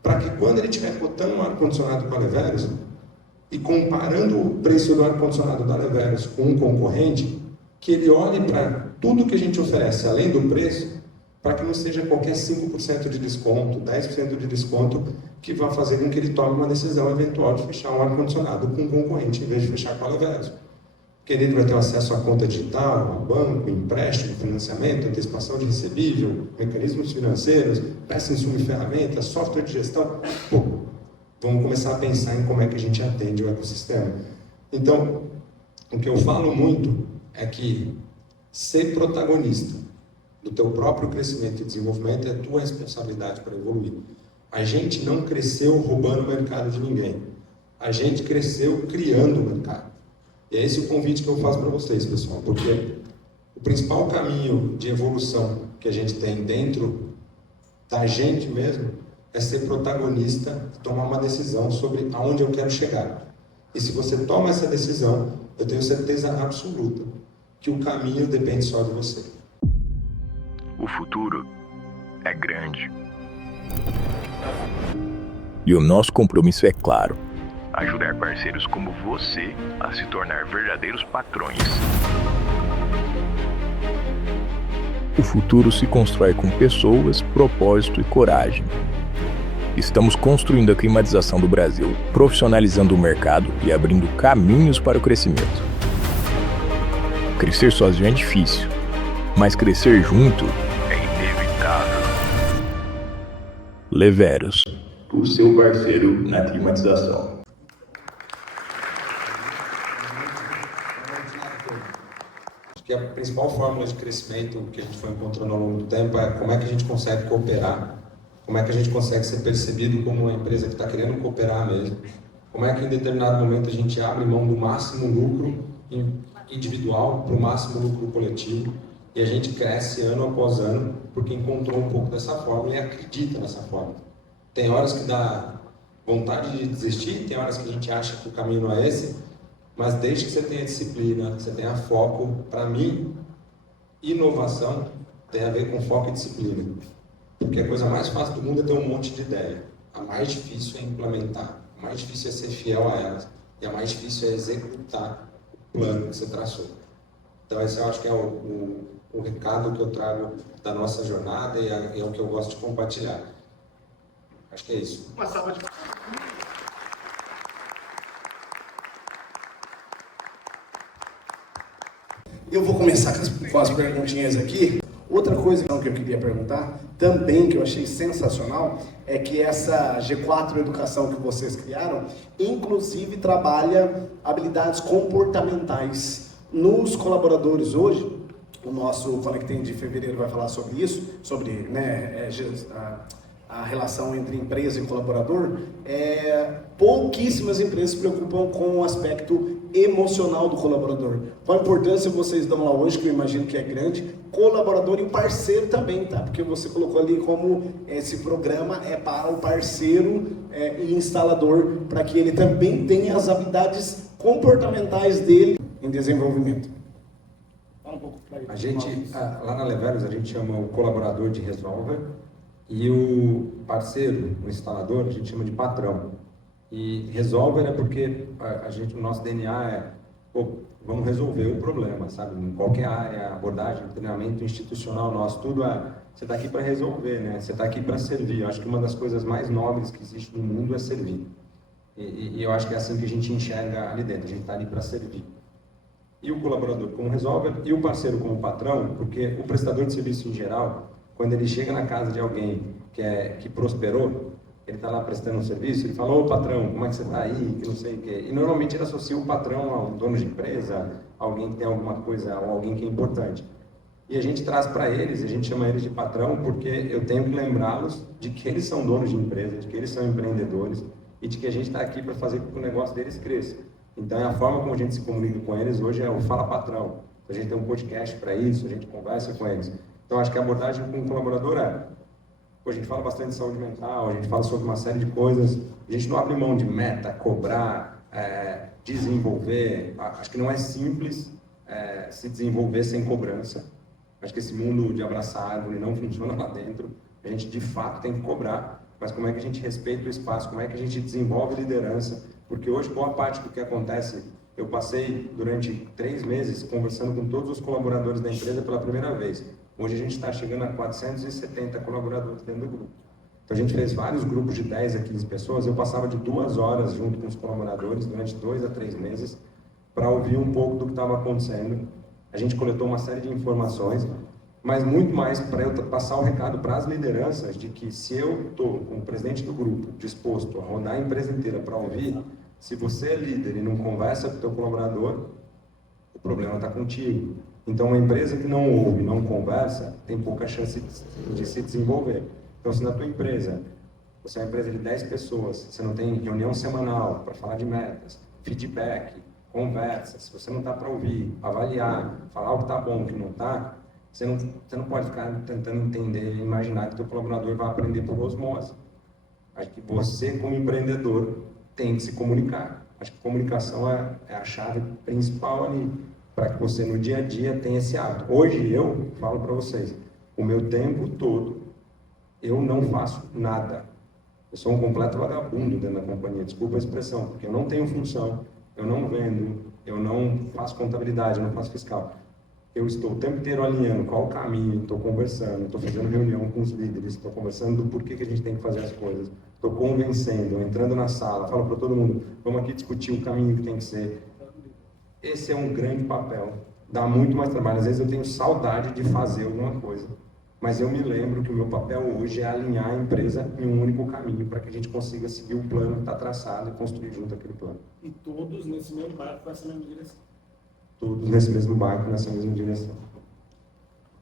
para que quando ele estiver cotando um ar-condicionado com a Leveros e comparando o preço do ar-condicionado da Leveros com um concorrente, que ele olhe para tudo que a gente oferece, além do preço, para que não seja qualquer 5% de desconto, 10% de desconto, que vai fazer com que ele tome uma decisão eventual de fechar um ar-condicionado com um concorrente, em vez de fechar com a Leveros. Porque ele vai ter acesso à conta digital, a banco, empréstimo, financiamento, antecipação de recebível, mecanismos financeiros, peça, insumo e ferramentas, software de gestão. Pô, vamos começar a pensar em como é que a gente atende o ecossistema. Então, o que eu falo muito é que ser protagonista do teu próprio crescimento e desenvolvimento é a tua responsabilidade para evoluir. A gente não cresceu roubando o mercado de ninguém. A gente cresceu criando o mercado. E é esse o convite que eu faço para vocês, pessoal, porque o principal caminho de evolução que a gente tem dentro da gente mesmo é ser protagonista, tomar uma decisão sobre aonde eu quero chegar. E se você toma essa decisão, eu tenho certeza absoluta que o caminho depende só de você. O futuro é grande. E o nosso compromisso é claro: ajudar parceiros como você a se tornar verdadeiros patrões. O futuro se constrói com pessoas, propósito e coragem. Estamos construindo a climatização do Brasil, profissionalizando o mercado e abrindo caminhos para o crescimento. Crescer sozinho é difícil, mas crescer junto é inevitável. Leveros, o seu parceiro na climatização. Acho que a principal fórmula de crescimento que a gente foi encontrando ao longo do tempo é como é que a gente consegue cooperar, como é que a gente consegue ser percebido como uma empresa que está querendo cooperar mesmo, como é que em determinado momento a gente abre mão do máximo lucro individual para o máximo lucro coletivo e a gente cresce ano após ano porque encontrou um pouco dessa fórmula e acredita nessa fórmula. Tem horas que dá vontade de desistir, tem horas que a gente acha que o caminho não é esse, mas desde que você tenha disciplina, que você tenha foco, para mim, inovação tem a ver com foco e disciplina. Porque a coisa mais fácil do mundo é ter um monte de ideia. A mais difícil é implementar, a mais difícil é ser fiel a elas, e a mais difícil é executar o plano que você traçou. Então esse eu acho que é o recado que eu trago da nossa jornada e é o que eu gosto de compartilhar. Acho que é isso. Uma salva de palmas. Eu vou começar com as perguntinhas aqui. Outra coisa que eu queria perguntar, também que eu achei sensacional, é que essa G4 Educação que vocês criaram, inclusive trabalha habilidades comportamentais nos colaboradores hoje. O nosso Conectem de fevereiro vai falar sobre isso, sobre a relação entre empresa e colaborador. Pouquíssimas empresas se preocupam com o aspecto emocional do colaborador. Qual a importância vocês dão lá hoje, que eu imagino que é grande, colaborador e parceiro também, tá? Porque você colocou ali como esse programa é para o parceiro e instalador, para que ele também tenha as habilidades comportamentais dele em desenvolvimento. Fala um pouco pra ele. A gente, lá na Leveros, a gente chama o colaborador de resolver e o parceiro, o instalador, a gente chama de patrão. E resolver é porque o nosso DNA vamos resolver o problema, sabe? Em qualquer área, abordagem, treinamento institucional nosso, tudo você está aqui para resolver, né? Você está aqui para servir. Eu acho que uma das coisas mais nobres que existe no mundo é servir. E eu acho que é assim que a gente enxerga ali dentro, a gente está ali para servir. e o colaborador como resolver, e o parceiro como patrão, porque o prestador de serviço em geral, quando ele chega na casa de alguém que prosperou, ele está lá prestando um serviço, ele fala: ô patrão, como é que você está aí, que não sei o quê. E normalmente ele associa o patrão a um dono de empresa, alguém que tem alguma coisa, ou alguém que é importante. E a gente traz para eles, a gente chama eles de patrão, porque eu tenho que lembrá-los de que eles são donos de empresa, de que eles são empreendedores, e de que a gente está aqui para fazer com que o negócio deles cresça. Então, a forma como a gente se comunica com eles hoje é o Fala Patrão. A gente tem um podcast para isso, a gente conversa com eles. Então, acho que a abordagem com o colaborador a gente fala bastante de saúde mental, a gente fala sobre uma série de coisas. A gente não abre mão de meta, cobrar, desenvolver. Acho que não é simples se desenvolver sem cobrança. Acho que esse mundo de abraçar árvore não funciona lá dentro. A gente, de fato, tem que cobrar. Mas como é que a gente respeita o espaço? Como é que a gente desenvolve liderança? Porque hoje, boa parte do que acontece, eu passei durante 3 meses conversando com todos os colaboradores da empresa pela primeira vez. Hoje a gente está chegando a 470 colaboradores dentro do grupo. Então a gente fez vários grupos de 10 a 15 pessoas, eu passava de 2 horas junto com os colaboradores durante 2 a 3 meses para ouvir um pouco do que estava acontecendo. A gente coletou uma série de informações, mas muito mais para eu passar o recado para as lideranças de que se eu estou como presidente do grupo disposto a rodar a empresa inteira para ouvir, se você é líder e não conversa com o teu colaborador, o problema está contigo. Então, uma empresa que não ouve, não conversa, tem pouca chance de se desenvolver. Então, se na tua empresa, você é uma empresa de 10 pessoas, você não tem reunião semanal para falar de metas, feedback, conversa, se você não está para ouvir, avaliar, falar o que está bom, o que não está, você não pode ficar tentando entender e imaginar que o teu colaborador vai aprender por osmose. Acho que você, como empreendedor, tem que se comunicar. Acho que comunicação é a chave principal ali, para que você no dia a dia tenha esse hábito. Hoje eu falo para vocês, o meu tempo todo eu não faço nada. Eu sou um completo vagabundo dentro da companhia, desculpa a expressão, porque eu não tenho função, eu não vendo, eu não faço contabilidade, eu não faço fiscal. Eu estou o tempo inteiro alinhando qual o caminho, estou conversando, estou fazendo reunião com os líderes, estou conversando do porquê que a gente tem que fazer as coisas, estou convencendo, entrando na sala, falo para todo mundo, vamos aqui discutir o caminho que tem que ser. Esse é um grande papel, dá muito mais trabalho. Às vezes eu tenho saudade de fazer alguma coisa, mas eu me lembro que o meu papel hoje é alinhar a empresa em um único caminho para que a gente consiga seguir o plano que está traçado e construir junto aquele plano. E todos nesse mesmo barco, nessa mesma direção. Todos nesse mesmo barco, nessa mesma direção.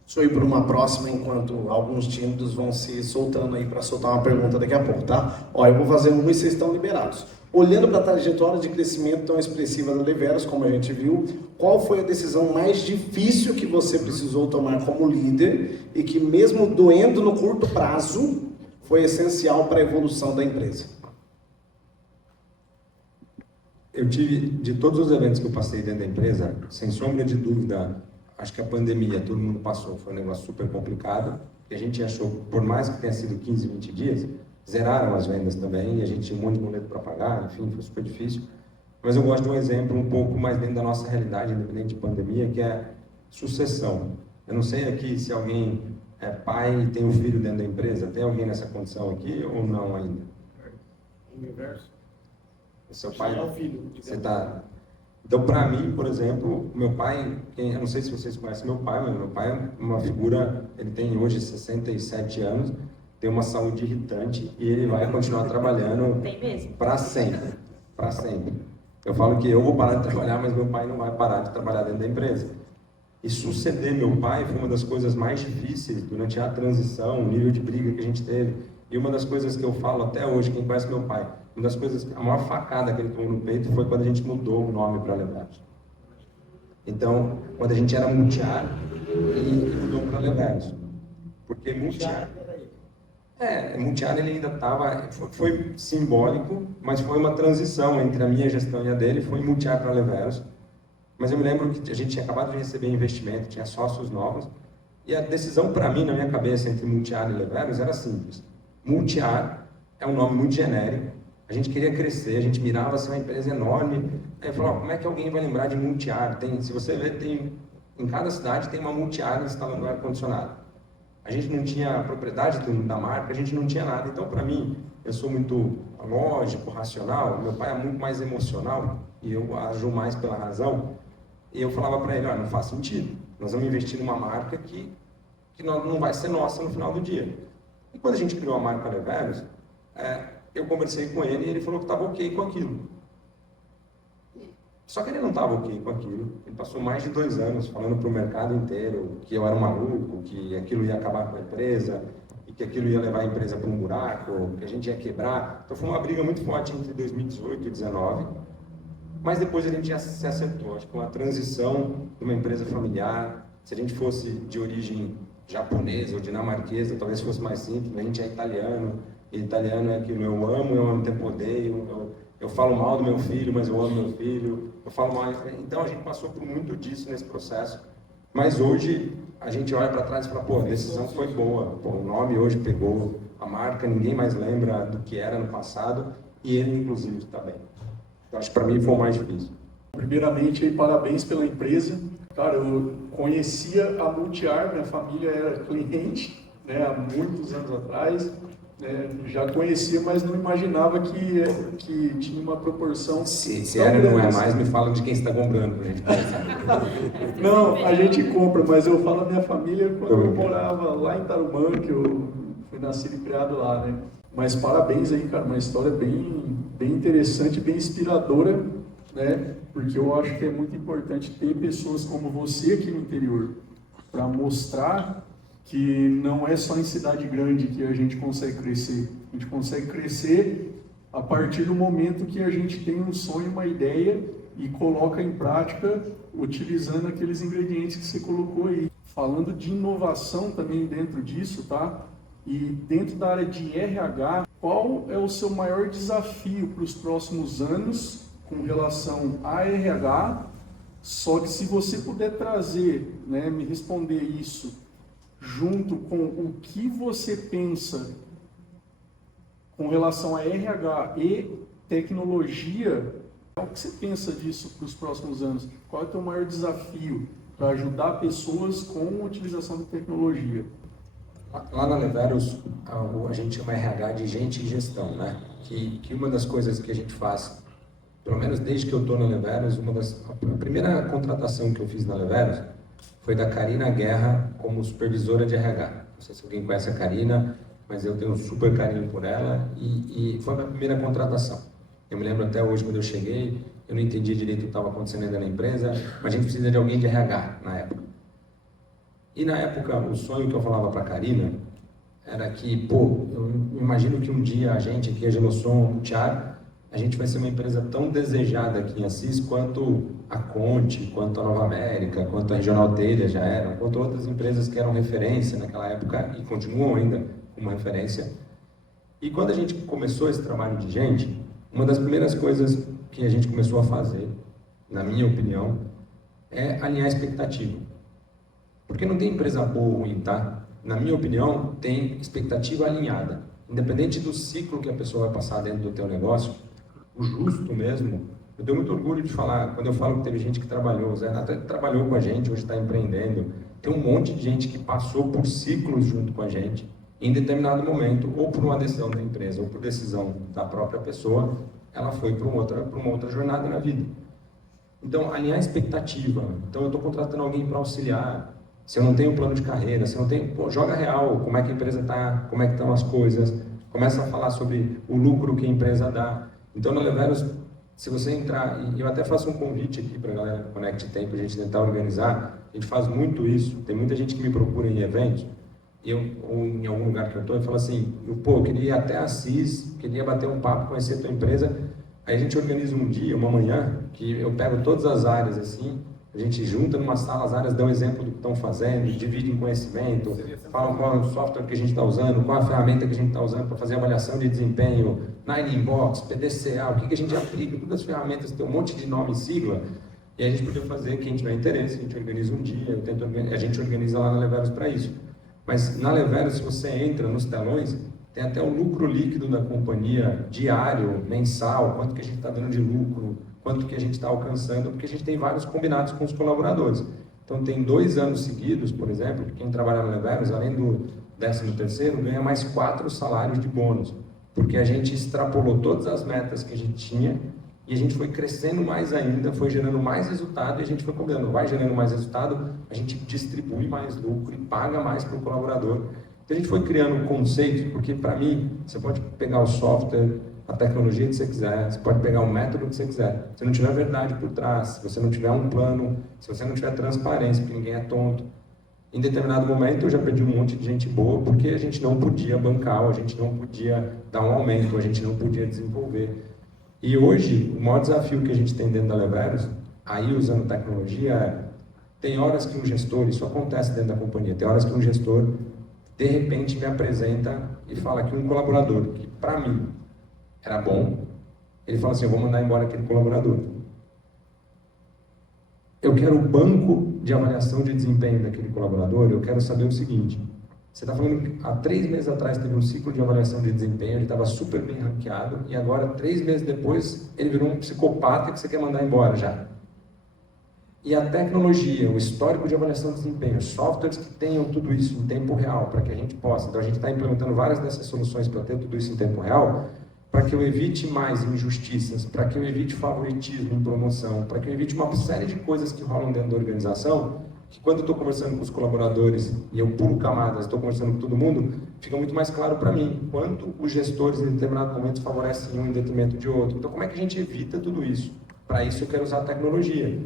Deixa eu ir para uma próxima, enquanto alguns tímidos vão se soltando aí para soltar uma pergunta daqui a pouco, tá? Ó, eu vou fazer uma e vocês estão liberados. Olhando para a trajetória de crescimento tão expressiva da Leveros, como a gente viu, qual foi a decisão mais difícil que você precisou tomar como líder e que, mesmo doendo no curto prazo, foi essencial para a evolução da empresa? Eu tive, de todos os eventos que eu passei dentro da empresa, sem sombra de dúvida, acho que a pandemia, todo mundo passou, foi um negócio super complicado, que a gente achou, por mais que tenha sido 15, 20 dias, zeraram as vendas também, e a gente tinha um monte de boleto para pagar, enfim, foi super difícil. Mas eu gosto de um exemplo um pouco mais dentro da nossa realidade, independente de pandemia, que é sucessão. Eu não sei aqui se alguém é pai e tem um filho dentro da empresa, tem alguém nessa condição aqui ou não ainda? Universo. O seu pai? É o filho. Você tá... Então, para mim, por exemplo, meu pai, eu não sei se vocês conhecem meu pai, mas meu pai é uma figura, ele tem hoje 67 anos, tem uma saúde irritante e ele vai continuar trabalhando para sempre, para sempre. Eu falo que eu vou parar de trabalhar, mas meu pai não vai parar de trabalhar dentro da empresa. E suceder meu pai foi uma das coisas mais difíceis durante a transição, o nível de briga que a gente teve. E uma das coisas que eu falo até hoje, quem conhece meu pai, uma das coisas, a maior facada que ele tomou no peito foi quando a gente mudou o nome para Leveros. Então, quando a gente era Multiar, ele mudou para Leveros. Porque Multiar... Multiar ele ainda estava... Foi simbólico, mas foi uma transição entre a minha gestão e a dele, foi Multiar para Leveros. Mas eu me lembro que a gente tinha acabado de receber investimento, tinha sócios novos, e a decisão para mim, na minha cabeça, entre Multiar e Leveros era simples. Multiar é um nome muito genérico, a gente queria crescer, a gente mirava ser uma empresa enorme. Aí eu falei, como é que alguém vai lembrar de Multiar? Se você ver, em cada cidade tem uma Multiar instalando ar-condicionado. A gente não tinha propriedade da marca, a gente não tinha nada. Então, para mim, eu sou muito lógico, racional, meu pai é muito mais emocional e eu ajo mais pela razão. E eu falava para ele, não faz sentido, nós vamos investir numa marca que não vai ser nossa no final do dia. E quando a gente criou a marca Leveros, eu conversei com ele e ele falou que estava ok com aquilo. Só que ele não estava ok com aquilo. Ele passou mais de 2 anos falando para o mercado inteiro que eu era um maluco, que aquilo ia acabar com a empresa, e que aquilo ia levar a empresa para um buraco, que a gente ia quebrar. Então foi uma briga muito forte entre 2018 e 2019. Mas depois a gente já se acertou. Acho que uma transição de uma empresa familiar, se a gente fosse de origem japonesa ou dinamarquesa, talvez fosse mais simples. A gente é italiano, e italiano é aquilo, eu amo e ao mesmo tempo odeio. Eu falo mal do meu filho, mas eu amo meu filho. Eu falo mal. Então a gente passou por muito disso nesse processo. Mas hoje a gente olha para trás e fala, pô, a decisão foi boa. Pô, o nome hoje pegou, a marca, ninguém mais lembra do que era no passado e ele, inclusive, está bem. Então acho que para mim foi o mais difícil. Primeiramente, parabéns pela empresa. Cara, eu conhecia a Multiar, minha família era cliente, né, há muitos anos atrás. Já conhecia, mas não imaginava que tinha uma proporção. Se era não é mais, me fala de quem está comprando pra gente pensar. Não, a gente compra, mas eu falo da minha família quando eu morava lá em Tarumã, que eu fui nascido e criado lá, né? Mas parabéns aí, cara, uma história bem interessante, bem inspiradora, né? Porque eu acho que é muito importante ter pessoas como você aqui no interior para mostrar que não é só em cidade grande que a gente consegue crescer. A gente consegue crescer a partir do momento que a gente tem um sonho, uma ideia e coloca em prática utilizando aqueles ingredientes que você colocou aí. Falando de inovação também dentro disso, tá? E dentro da área de RH, qual é o seu maior desafio para os próximos anos com relação a RH? Só que se você puder trazer, né, me responder isso, junto com o que você pensa com relação a RH e tecnologia, o que você pensa disso para os próximos anos? Qual é o teu maior desafio para ajudar pessoas com a utilização de tecnologia? Lá na Leveros, a gente chama RH de gente e gestão, né? Que uma das coisas que a gente faz, pelo menos desde que eu estou na Leveros, a primeira contratação que eu fiz na Leveros foi da Karina Guerra como supervisora de RH. Não sei se alguém conhece a Karina, mas eu tenho um super carinho por ela e foi a minha primeira contratação. Eu me lembro até hoje, quando eu cheguei, eu não entendia direito o que estava acontecendo ainda na empresa, mas a gente precisa de alguém de RH na época. E na época, o sonho que eu falava para a Karina era que, pô, eu imagino que um dia a gente aqui, a Genosson, o Thiago, a gente vai ser uma empresa tão desejada aqui em Assis quanto a Conte, quanto a Nova América, quanto a Regional Telha já eram, quanto outras empresas que eram referência naquela época e continuam ainda como referência. E quando a gente começou esse trabalho de gente, uma das primeiras coisas que a gente começou a fazer, na minha opinião, é alinhar a expectativa. Porque não tem empresa boa ou ruim, tá? Na minha opinião, tem expectativa alinhada. Independente do ciclo que a pessoa vai passar dentro do teu negócio, o justo mesmo, eu tenho muito orgulho de falar, quando eu falo que teve gente que trabalhou, o Zé até trabalhou com a gente, hoje está empreendendo, tem um monte de gente que passou por ciclos junto com a gente, em determinado momento, ou por uma decisão da empresa, ou por decisão da própria pessoa, ela foi para uma outra jornada na vida. Então, alinhar a expectativa. Então, eu estou contratando alguém para auxiliar, se eu não tenho plano de carreira, se eu não tenho, pô, joga real, como é que a empresa está, como é que estão as coisas, começa a falar sobre o lucro que a empresa dá. Então, na Leveros, se você entrar, e eu até faço um convite aqui para a galera do Connect Tempo, para a gente tentar organizar, a gente faz muito isso, tem muita gente que me procura em eventos, ou em algum lugar que eu estou, e fala assim, eu queria ir até Assis, queria bater um papo, conhecer a tua empresa, aí a gente organiza um dia, uma manhã, que eu pego todas as áreas assim, a gente junta numa sala, as áreas dão exemplo do que estão fazendo, dividem conhecimento, falam qual é o software que a gente está usando, qual é a ferramenta que a gente está usando para fazer avaliação de desempenho, Nine Inbox, PDCA, o que a gente aplica, todas as ferramentas, tem um monte de nome e sigla, e a gente podia fazer, quem tiver interesse, a gente organiza um dia, a gente organiza lá na Leveros para isso. Mas na Leveros, se você entra nos telões, tem até o lucro líquido da companhia, diário, mensal, quanto que a gente está dando de lucro, quanto que a gente está alcançando, porque a gente tem vários combinados com os colaboradores. Então, tem 2 anos seguidos, por exemplo, quem trabalha na Leveros, além do 13º, ganha mais 4 salários de bônus, porque a gente extrapolou todas as metas que a gente tinha E a gente foi crescendo mais ainda, foi gerando mais resultado e a gente foi cobrando. Vai gerando mais resultado, a gente distribui mais lucro e paga mais para o colaborador. Então a gente foi criando conceitos, porque para mim, você pode pegar o software, a tecnologia que você quiser, você pode pegar o método que você quiser. Se não tiver verdade por trás, se você não tiver um plano, se você não tiver transparência, porque ninguém é tonto. Em determinado momento eu já perdi um monte de gente boa, porque a gente não podia bancar, a gente não podia dar um aumento, a gente não podia desenvolver. E hoje, o maior desafio que a gente tem dentro da Leveros, aí usando tecnologia, tem horas que um gestor, isso acontece dentro da companhia, tem horas que um gestor, de repente, me apresenta e fala que um colaborador, que para mim era bom, ele fala assim, eu vou mandar embora aquele colaborador. Eu quero o banco de avaliação de desempenho daquele colaborador, eu quero saber o seguinte, você está falando que há 3 meses atrás teve um ciclo de avaliação de desempenho, ele estava super bem ranqueado, e agora, 3 meses depois, ele virou um psicopata que você quer mandar embora já. E a tecnologia, o histórico de avaliação de desempenho, softwares que tenham tudo isso em tempo real, para que a gente possa. Então, a gente está implementando várias dessas soluções para ter tudo isso em tempo real, para que eu evite mais injustiças, para que eu evite favoritismo em promoção, para que eu evite uma série de coisas que rolam dentro da organização, que quando eu estou conversando com os colaboradores e eu pulo camadas, estou conversando com todo mundo, fica muito mais claro para mim quanto os gestores em determinados momentos favorecem um em detrimento de outro. Então, como é que a gente evita tudo isso? Para isso eu quero usar a tecnologia.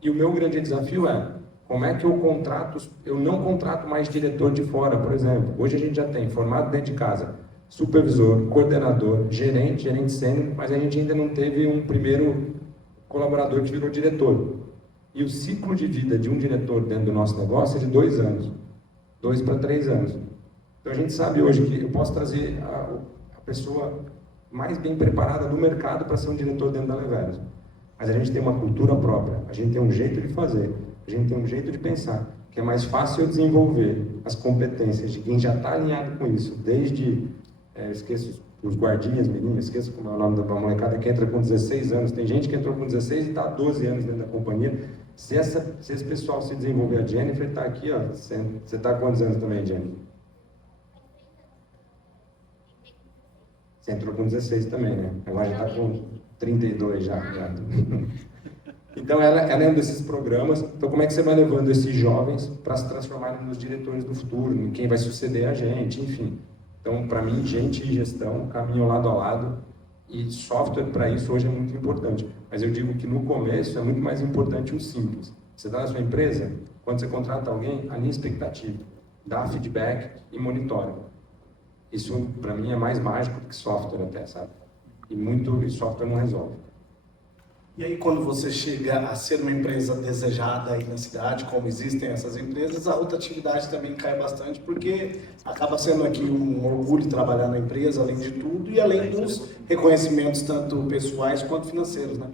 E o meu grande desafio é, como é que eu não contrato mais diretor de fora, por exemplo. Hoje a gente já tem formado dentro de casa, supervisor, coordenador, gerente sênior, mas a gente ainda não teve um primeiro colaborador que virou diretor. E o ciclo de vida de um diretor dentro do nosso negócio é de 2 anos, 2 para 3 anos. Então a gente sabe hoje que eu posso trazer a pessoa mais bem preparada do mercado para ser um diretor dentro da Leveros. Mas a gente tem uma cultura própria, a gente tem um jeito de fazer, a gente tem um jeito de pensar, que é mais fácil eu desenvolver as competências de quem já está alinhado com isso, desde, eu esqueço os guardinhas, meninas, esqueço como é o nome da molecada que entra com 16 anos, tem gente que entrou com 16 e está há 12 anos dentro da companhia. Se esse pessoal se desenvolver, a Jennifer está aqui, ó, você está há quantos anos também, Jennifer? Você entrou com 16 também, né? Agora já está com 32 já. Então ela é um desses programas. Então como é que você vai levando esses jovens para se transformarem nos diretores do futuro, em quem vai suceder a gente, enfim. Então para mim, gente e gestão caminham lado a lado e software para isso hoje é muito importante. Mas eu digo que no começo é muito mais importante o simples. Você está na sua empresa, quando você contrata alguém, alinha expectativa, dá feedback e monitora. Isso para mim é mais mágico do que software até, sabe? E software não resolve. E aí, quando você chega a ser uma empresa desejada aí na cidade, como existem essas empresas, a rotatividade também cai bastante, porque acaba sendo aqui um orgulho trabalhar na empresa, além de tudo, e além dos reconhecimentos tanto pessoais quanto financeiros, né?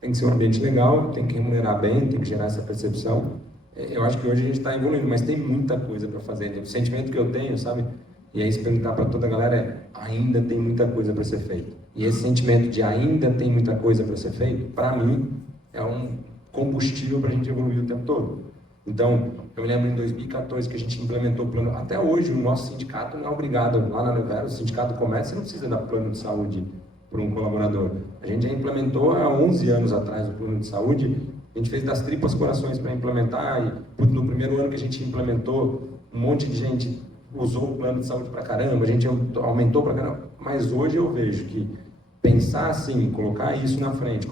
Tem que ser um ambiente legal, tem que remunerar bem, tem que gerar essa percepção. Eu acho que hoje a gente está evoluindo, mas tem muita coisa para fazer. O sentimento que eu tenho, sabe? E aí, se perguntar para toda a galera é, ainda tem muita coisa para ser feita. E esse sentimento de ainda tem muita coisa para ser feito, para mim, é um combustível para a gente evoluir o tempo todo. Então, eu me lembro em 2014 que a gente implementou o plano. Até hoje, o nosso sindicato não é obrigado, lá na Leveros, o sindicato do comércio não precisa dar plano de saúde para um colaborador. A gente já implementou há 11 anos atrás o plano de saúde, a gente fez das tripas corações para implementar, e no primeiro ano que a gente implementou, um monte de gente usou o plano de saúde para caramba, a gente aumentou para caramba, mas hoje eu vejo que pensar assim, colocar isso na frente,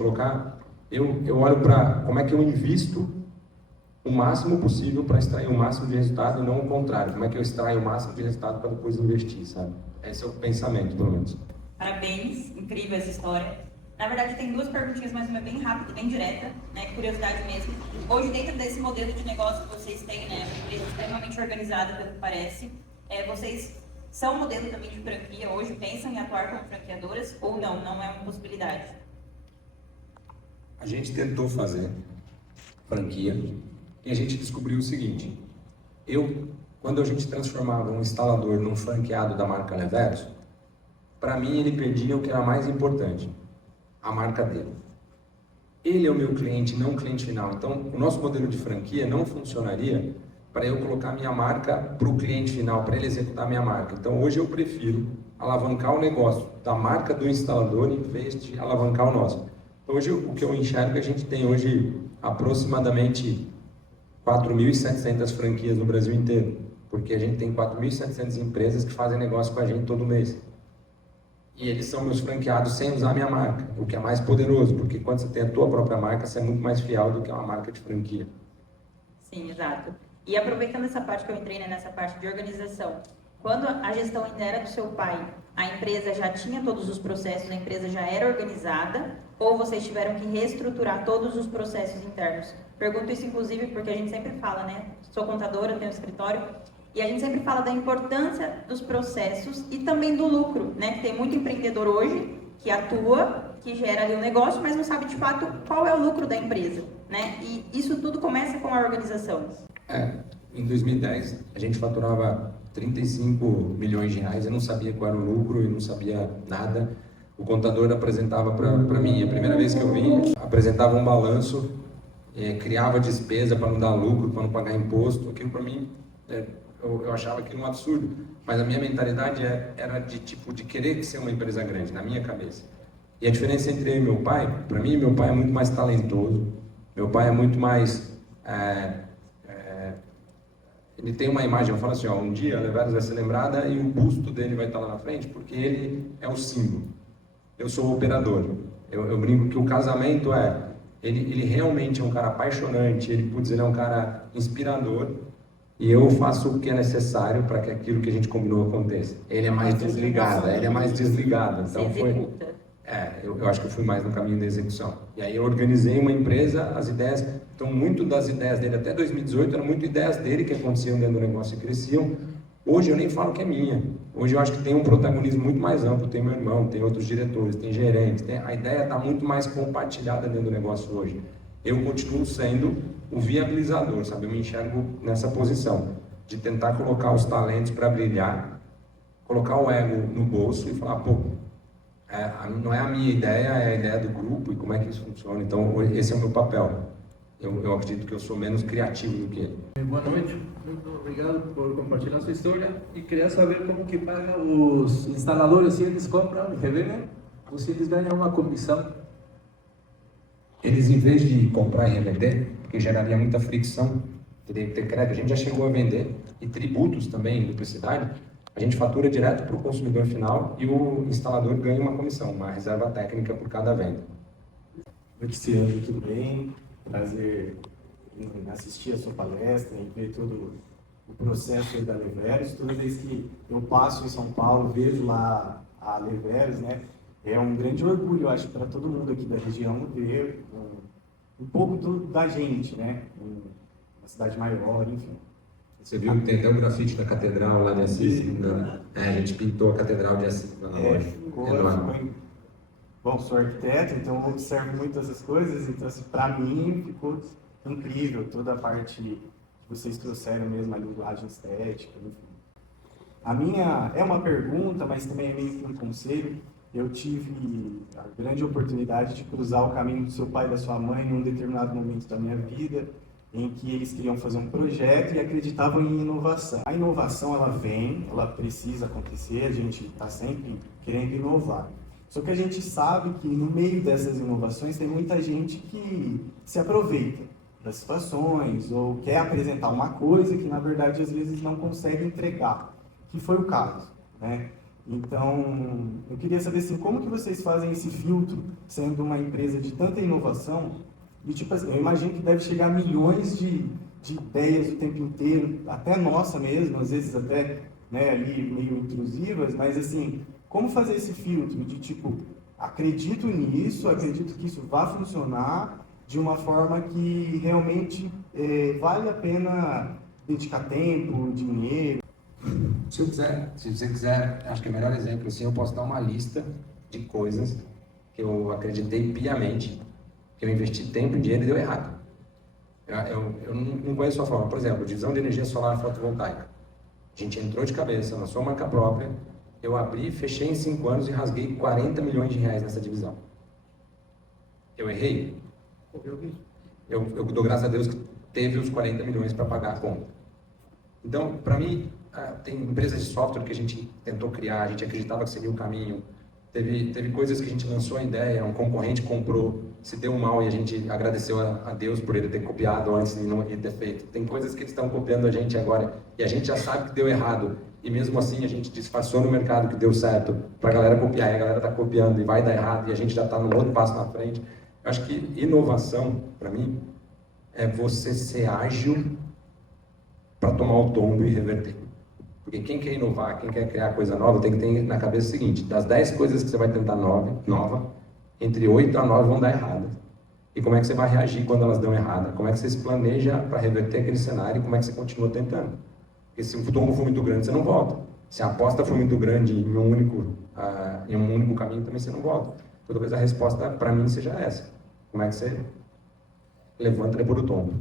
eu olho para como é que eu invisto o máximo possível para extrair o máximo de resultado e não o contrário, como é que eu extraio o máximo de resultado para depois investir, sabe? Esse é o pensamento, pelo menos. Parabéns, incrível essa história. Na verdade, tem 2 perguntinhas, mas uma é bem rápida, bem direta, né? Curiosidade mesmo. Hoje, dentro desse modelo de negócio que vocês têm, né? Uma empresa extremamente organizada, pelo que parece, vocês são um modelo também de franquia hoje? Pensam em atuar como franqueadoras ou não? Não é uma possibilidade? A gente tentou fazer franquia e a gente descobriu o seguinte. Quando a gente transformava um instalador num franqueado da marca Leveros, para mim ele perdia o que era mais importante, a marca dele. Ele é o meu cliente, não o cliente final. Então, o nosso modelo de franquia não funcionaria para eu colocar minha marca para o cliente final, para ele executar minha marca. Então, hoje eu prefiro alavancar o negócio da marca do instalador em vez de alavancar o nosso. Hoje, o que eu enxergo é que a gente tem hoje aproximadamente 4.700 franquias no Brasil inteiro, porque a gente tem 4.700 empresas que fazem negócio com a gente todo mês. E eles são meus franqueados sem usar a minha marca, o que é mais poderoso, porque quando você tem a tua própria marca, você é muito mais fiel do que uma marca de franquia. Sim, exato. E aproveitando essa parte que eu entrei, né, nessa parte de organização, quando a gestão ainda era do seu pai, a empresa já tinha todos os processos, a empresa já era organizada, ou vocês tiveram que reestruturar todos os processos internos? Pergunto isso, inclusive, porque a gente sempre fala, né? Sou contadora, tenho escritório, e a gente sempre fala da importância dos processos e também do lucro, né? Que tem muito empreendedor hoje que atua, que gera ali um negócio, mas não sabe de fato qual é o lucro da empresa, né? E isso tudo começa com a organização. Em 2010, a gente faturava 35 milhões de reais, eu não sabia qual era o lucro, eu não sabia nada. O contador apresentava para mim, a primeira vez que eu vim, apresentava um balanço, criava despesa para não dar lucro, para não pagar imposto. Aquilo para mim, eu achava aquilo um absurdo. Mas a minha mentalidade era de querer ser uma empresa grande, na minha cabeça. E a diferença entre eu e meu pai, para mim, meu pai é muito mais talentoso, meu pai é muito mais... Ele tem uma imagem, eu falo assim, um dia a Leveros vai ser lembrada e o busto dele vai estar lá na frente, porque ele é o símbolo. Eu sou o operador. Eu brinco que o casamento ele realmente é um cara apaixonante, ele é um cara inspirador, e eu faço o que é necessário para que aquilo que a gente combinou aconteça. Ele é mais desligado, então foi... eu acho que eu fui mais no caminho da execução. E aí eu organizei uma empresa, as ideias... Então, muito das ideias dele até 2018 eram muito ideias dele que aconteciam dentro do negócio e cresciam. Hoje eu nem falo que é minha. Hoje eu acho que tem um protagonismo muito mais amplo. Tem meu irmão, tem outros diretores, tem gerentes. A ideia está muito mais compartilhada dentro do negócio hoje. Eu continuo sendo o viabilizador, sabe? Eu me enxergo nessa posição de tentar colocar os talentos para brilhar, colocar o ego no bolso e falar, não é a minha ideia, é a ideia do grupo e como é que isso funciona. Então, esse é o meu papel. Eu acredito que eu sou menos criativo do que ele. Boa noite, muito obrigado por compartilhar sua história e queria saber como que paga os instaladores, se eles compram e revendem ou se eles ganham uma comissão. Eles, em vez de comprar e revender, porque geraria muita fricção, teria que ter crédito, a gente já chegou a vender, e tributos também, duplicidade, a gente fatura direto para o consumidor final e o instalador ganha uma comissão, uma reserva técnica por cada venda. Luciano, tudo bem? Prazer em assistir a sua palestra e ver todo o processo da Leveros. Toda vez que eu passo em São Paulo, vejo lá a Leveros, né? É um grande orgulho, eu acho, para todo mundo aqui da região ver um pouco da gente, né? Uma cidade maior, enfim. Você viu que tem até o grafite da catedral lá de Assis? A gente pintou a catedral de Assis na loja. Bom, sou arquiteto, então eu observo muitas essas coisas, então assim, para mim ficou incrível toda a parte que vocês trouxeram mesmo, a linguagem estética, enfim. A minha é uma pergunta, mas também é meio que um conselho. Eu tive a grande oportunidade de cruzar o caminho do seu pai e da sua mãe em um determinado momento da minha vida, em que eles queriam fazer um projeto e acreditavam em inovação. A inovação, ela vem, ela precisa acontecer, a gente está sempre querendo inovar. Só que a gente sabe que no meio dessas inovações tem muita gente que se aproveita das situações ou quer apresentar uma coisa que na verdade às vezes não consegue entregar, que foi o caso, né? Então, eu queria saber assim, como que vocês fazem esse filtro, sendo uma empresa de tanta inovação, e tipo assim, eu imagino que deve chegar a milhões de ideias o tempo inteiro, até nossa mesmo, às vezes até, né, ali meio intrusivas, mas assim, como fazer esse filtro de tipo, acredito nisso, acredito que isso vai funcionar de uma forma que realmente vale a pena dedicar tempo, dinheiro. Se você quiser, acho que é o melhor exemplo, assim, eu posso dar uma lista de coisas que eu acreditei piamente, que eu investi tempo e dinheiro e deu errado. Eu não conheço a forma. Por exemplo, divisão de energia solar fotovoltaica. A gente entrou de cabeça na sua marca própria, eu abri, fechei em 5 anos e rasguei 40 milhões de reais nessa divisão. Eu errei? Eu dou graças a Deus que teve os 40 milhões para pagar a conta. Então, para mim, tem empresas de software que a gente tentou criar, a gente acreditava que seria o caminho. Teve coisas que a gente lançou a ideia, um concorrente comprou, se deu mal e a gente agradeceu a Deus por ele ter copiado antes e não ter feito. Tem coisas que eles estão copiando a gente agora e a gente já sabe que deu errado. E mesmo assim a gente disfarçou no mercado que deu certo para a galera copiar e a galera está copiando e vai dar errado e a gente já está no outro passo na frente. Eu acho que inovação, para mim, é você ser ágil para tomar o tombo e reverter. Porque quem quer inovar, quem quer criar coisa nova, tem que ter na cabeça o seguinte: das 10 coisas que você vai tentar nova, entre 8 a 9 vão dar errado. E como é que você vai reagir quando elas dão errado? Como é que você se planeja para reverter aquele cenário e como é que você continua tentando? Porque se o tombo for muito grande, você não volta. Se a aposta for muito grande em um único caminho, também você não volta. Então, talvez a resposta para mim seja essa. Como é que você levanta depois do tombo?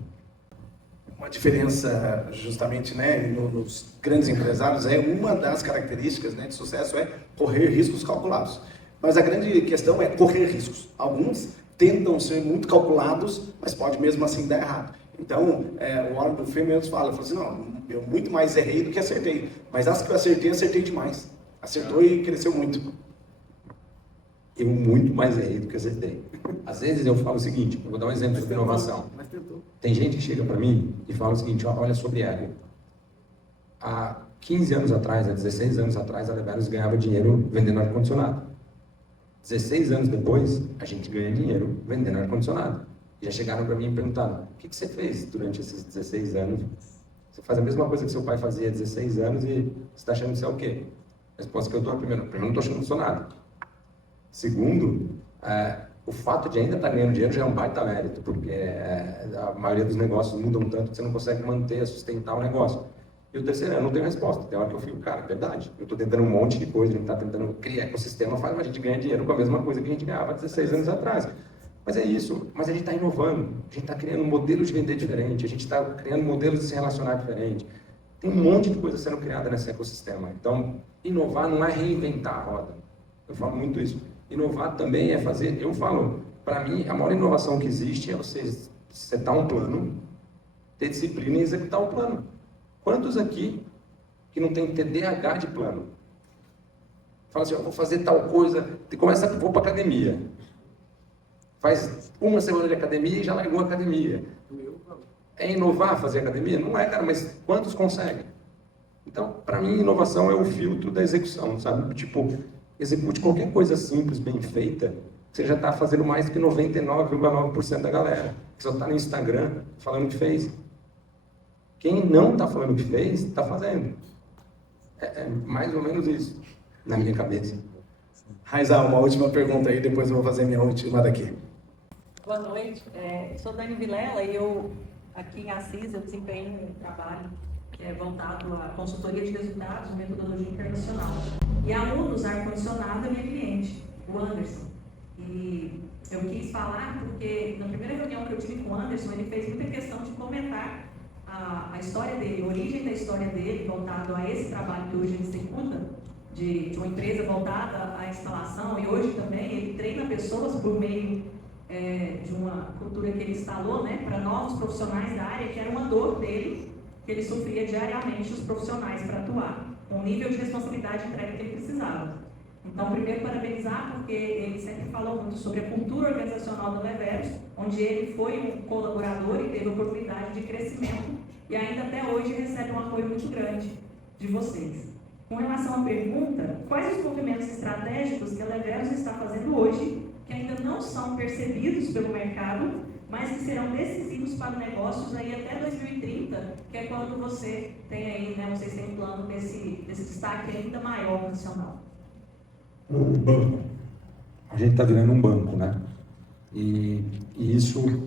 Uma diferença, justamente, né, nos grandes empresários, uma das características, né, de sucesso é correr riscos calculados. Mas a grande questão é correr riscos. Alguns tentam ser muito calculados, mas pode mesmo assim dar errado. Então, o Warren Buffett mesmo fala assim, não, eu muito mais errei do que acertei. Mas as que eu acertei demais. Acertou e cresceu muito. Eu muito mais errei do que acertei. Às vezes eu falo o seguinte, eu vou dar um exemplo sobre inovação. Tem gente que chega para mim e fala o seguinte, olha sobre ego. Há 15 anos atrás, há 16 anos atrás, a Leveros ganhava dinheiro vendendo ar-condicionado. 16 anos depois, a gente ganha dinheiro vendendo ar-condicionado. E já chegaram para mim e perguntaram, o que você fez durante esses 16 anos? Você faz a mesma coisa que seu pai fazia há 16 anos e você está achando que você é o quê? A resposta que eu dou é, primeiro, não estou achando que sou nada. Segundo, o fato de ainda estar ganhando dinheiro já é um baita mérito, porque a maioria dos negócios mudam tanto que você não consegue manter, sustentar o negócio. E o terceiro, eu não tenho resposta. Tem hora que eu fico, cara, é verdade. Eu estou tentando um monte de coisa, a gente está tentando criar ecossistema, mas a gente ganha dinheiro com a mesma coisa que a gente ganhava 16 anos atrás. Mas é isso, mas a gente está inovando, a gente está criando modelos de vender diferente, a gente está criando modelos de se relacionar diferente. Tem um monte de coisa sendo criada nesse ecossistema. Então, inovar não é reinventar a roda. Eu falo muito isso. Inovar também é fazer, eu falo, para mim, a maior inovação que existe é você setar um plano, ter disciplina e executar o plano. Quantos aqui que não tem TDAH de plano? Fala assim, eu vou fazer tal coisa, vou para academia. Faz uma semana de academia e já largou a academia. É inovar fazer academia? Não é, cara, mas quantos conseguem? Então, para mim, inovação é o filtro da execução, sabe? Tipo, execute qualquer coisa simples, bem feita, você já está fazendo mais que 99,9% da galera. Que só está no Instagram falando que fez. Quem não está falando que fez, está fazendo. É mais ou menos isso, na minha cabeça. Raizal, uma última pergunta aí, depois eu vou fazer minha última daqui. Boa noite, sou Dani Vilela e eu, aqui em Assis, eu desempenho um trabalho que é voltado à consultoria de resultados, metodologia internacional. E a Unos Ar-Condicionado é minha cliente, o Anderson. E eu quis falar porque na primeira reunião que eu tive com o Anderson, ele fez muita questão de comentar a história dele, a origem da história dele, voltado a esse trabalho que hoje ele executa, de uma empresa voltada à instalação, e hoje também ele treina pessoas por meio de uma cultura que ele instalou, né, para novos profissionais da área, que era uma dor dele, que ele sofria diariamente, os profissionais, para atuar, com o nível de responsabilidade entregue que ele precisava. Então, primeiro, parabenizar, porque ele sempre falou muito sobre a cultura organizacional da Leveros, onde ele foi um colaborador e teve oportunidade de crescimento, e ainda até hoje recebe um apoio muito grande de vocês. Com relação à pergunta, quais os movimentos estratégicos que a Leveros está fazendo hoje, que ainda não são percebidos pelo mercado, mas que serão decisivos para negócios aí até 2030, que é quando você tem aí, né, vocês têm um plano desse destaque ainda maior nacional? O banco. A gente está virando um banco, né? E isso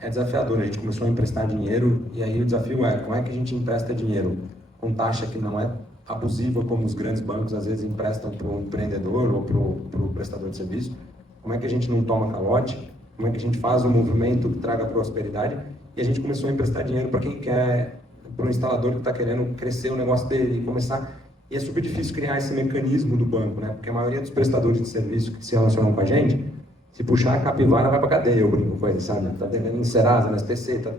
é desafiador. A gente começou a emprestar dinheiro e aí o desafio é como é que a gente empresta dinheiro com taxa que não é abusiva, como os grandes bancos às vezes emprestam para o empreendedor ou para o prestador de serviço. Como é que a gente não toma calote? Como é que a gente faz um movimento que traga prosperidade? E a gente começou a emprestar dinheiro para quem quer, para o instalador que está querendo crescer o negócio dele e começar. E é super difícil criar esse mecanismo do banco, né? Porque a maioria dos prestadores de serviço que se relacionam com a gente, se puxar a capivara vai para cadeia, eu brinco com ele, sabe? Está devendo em Serasa, na SPC, tá?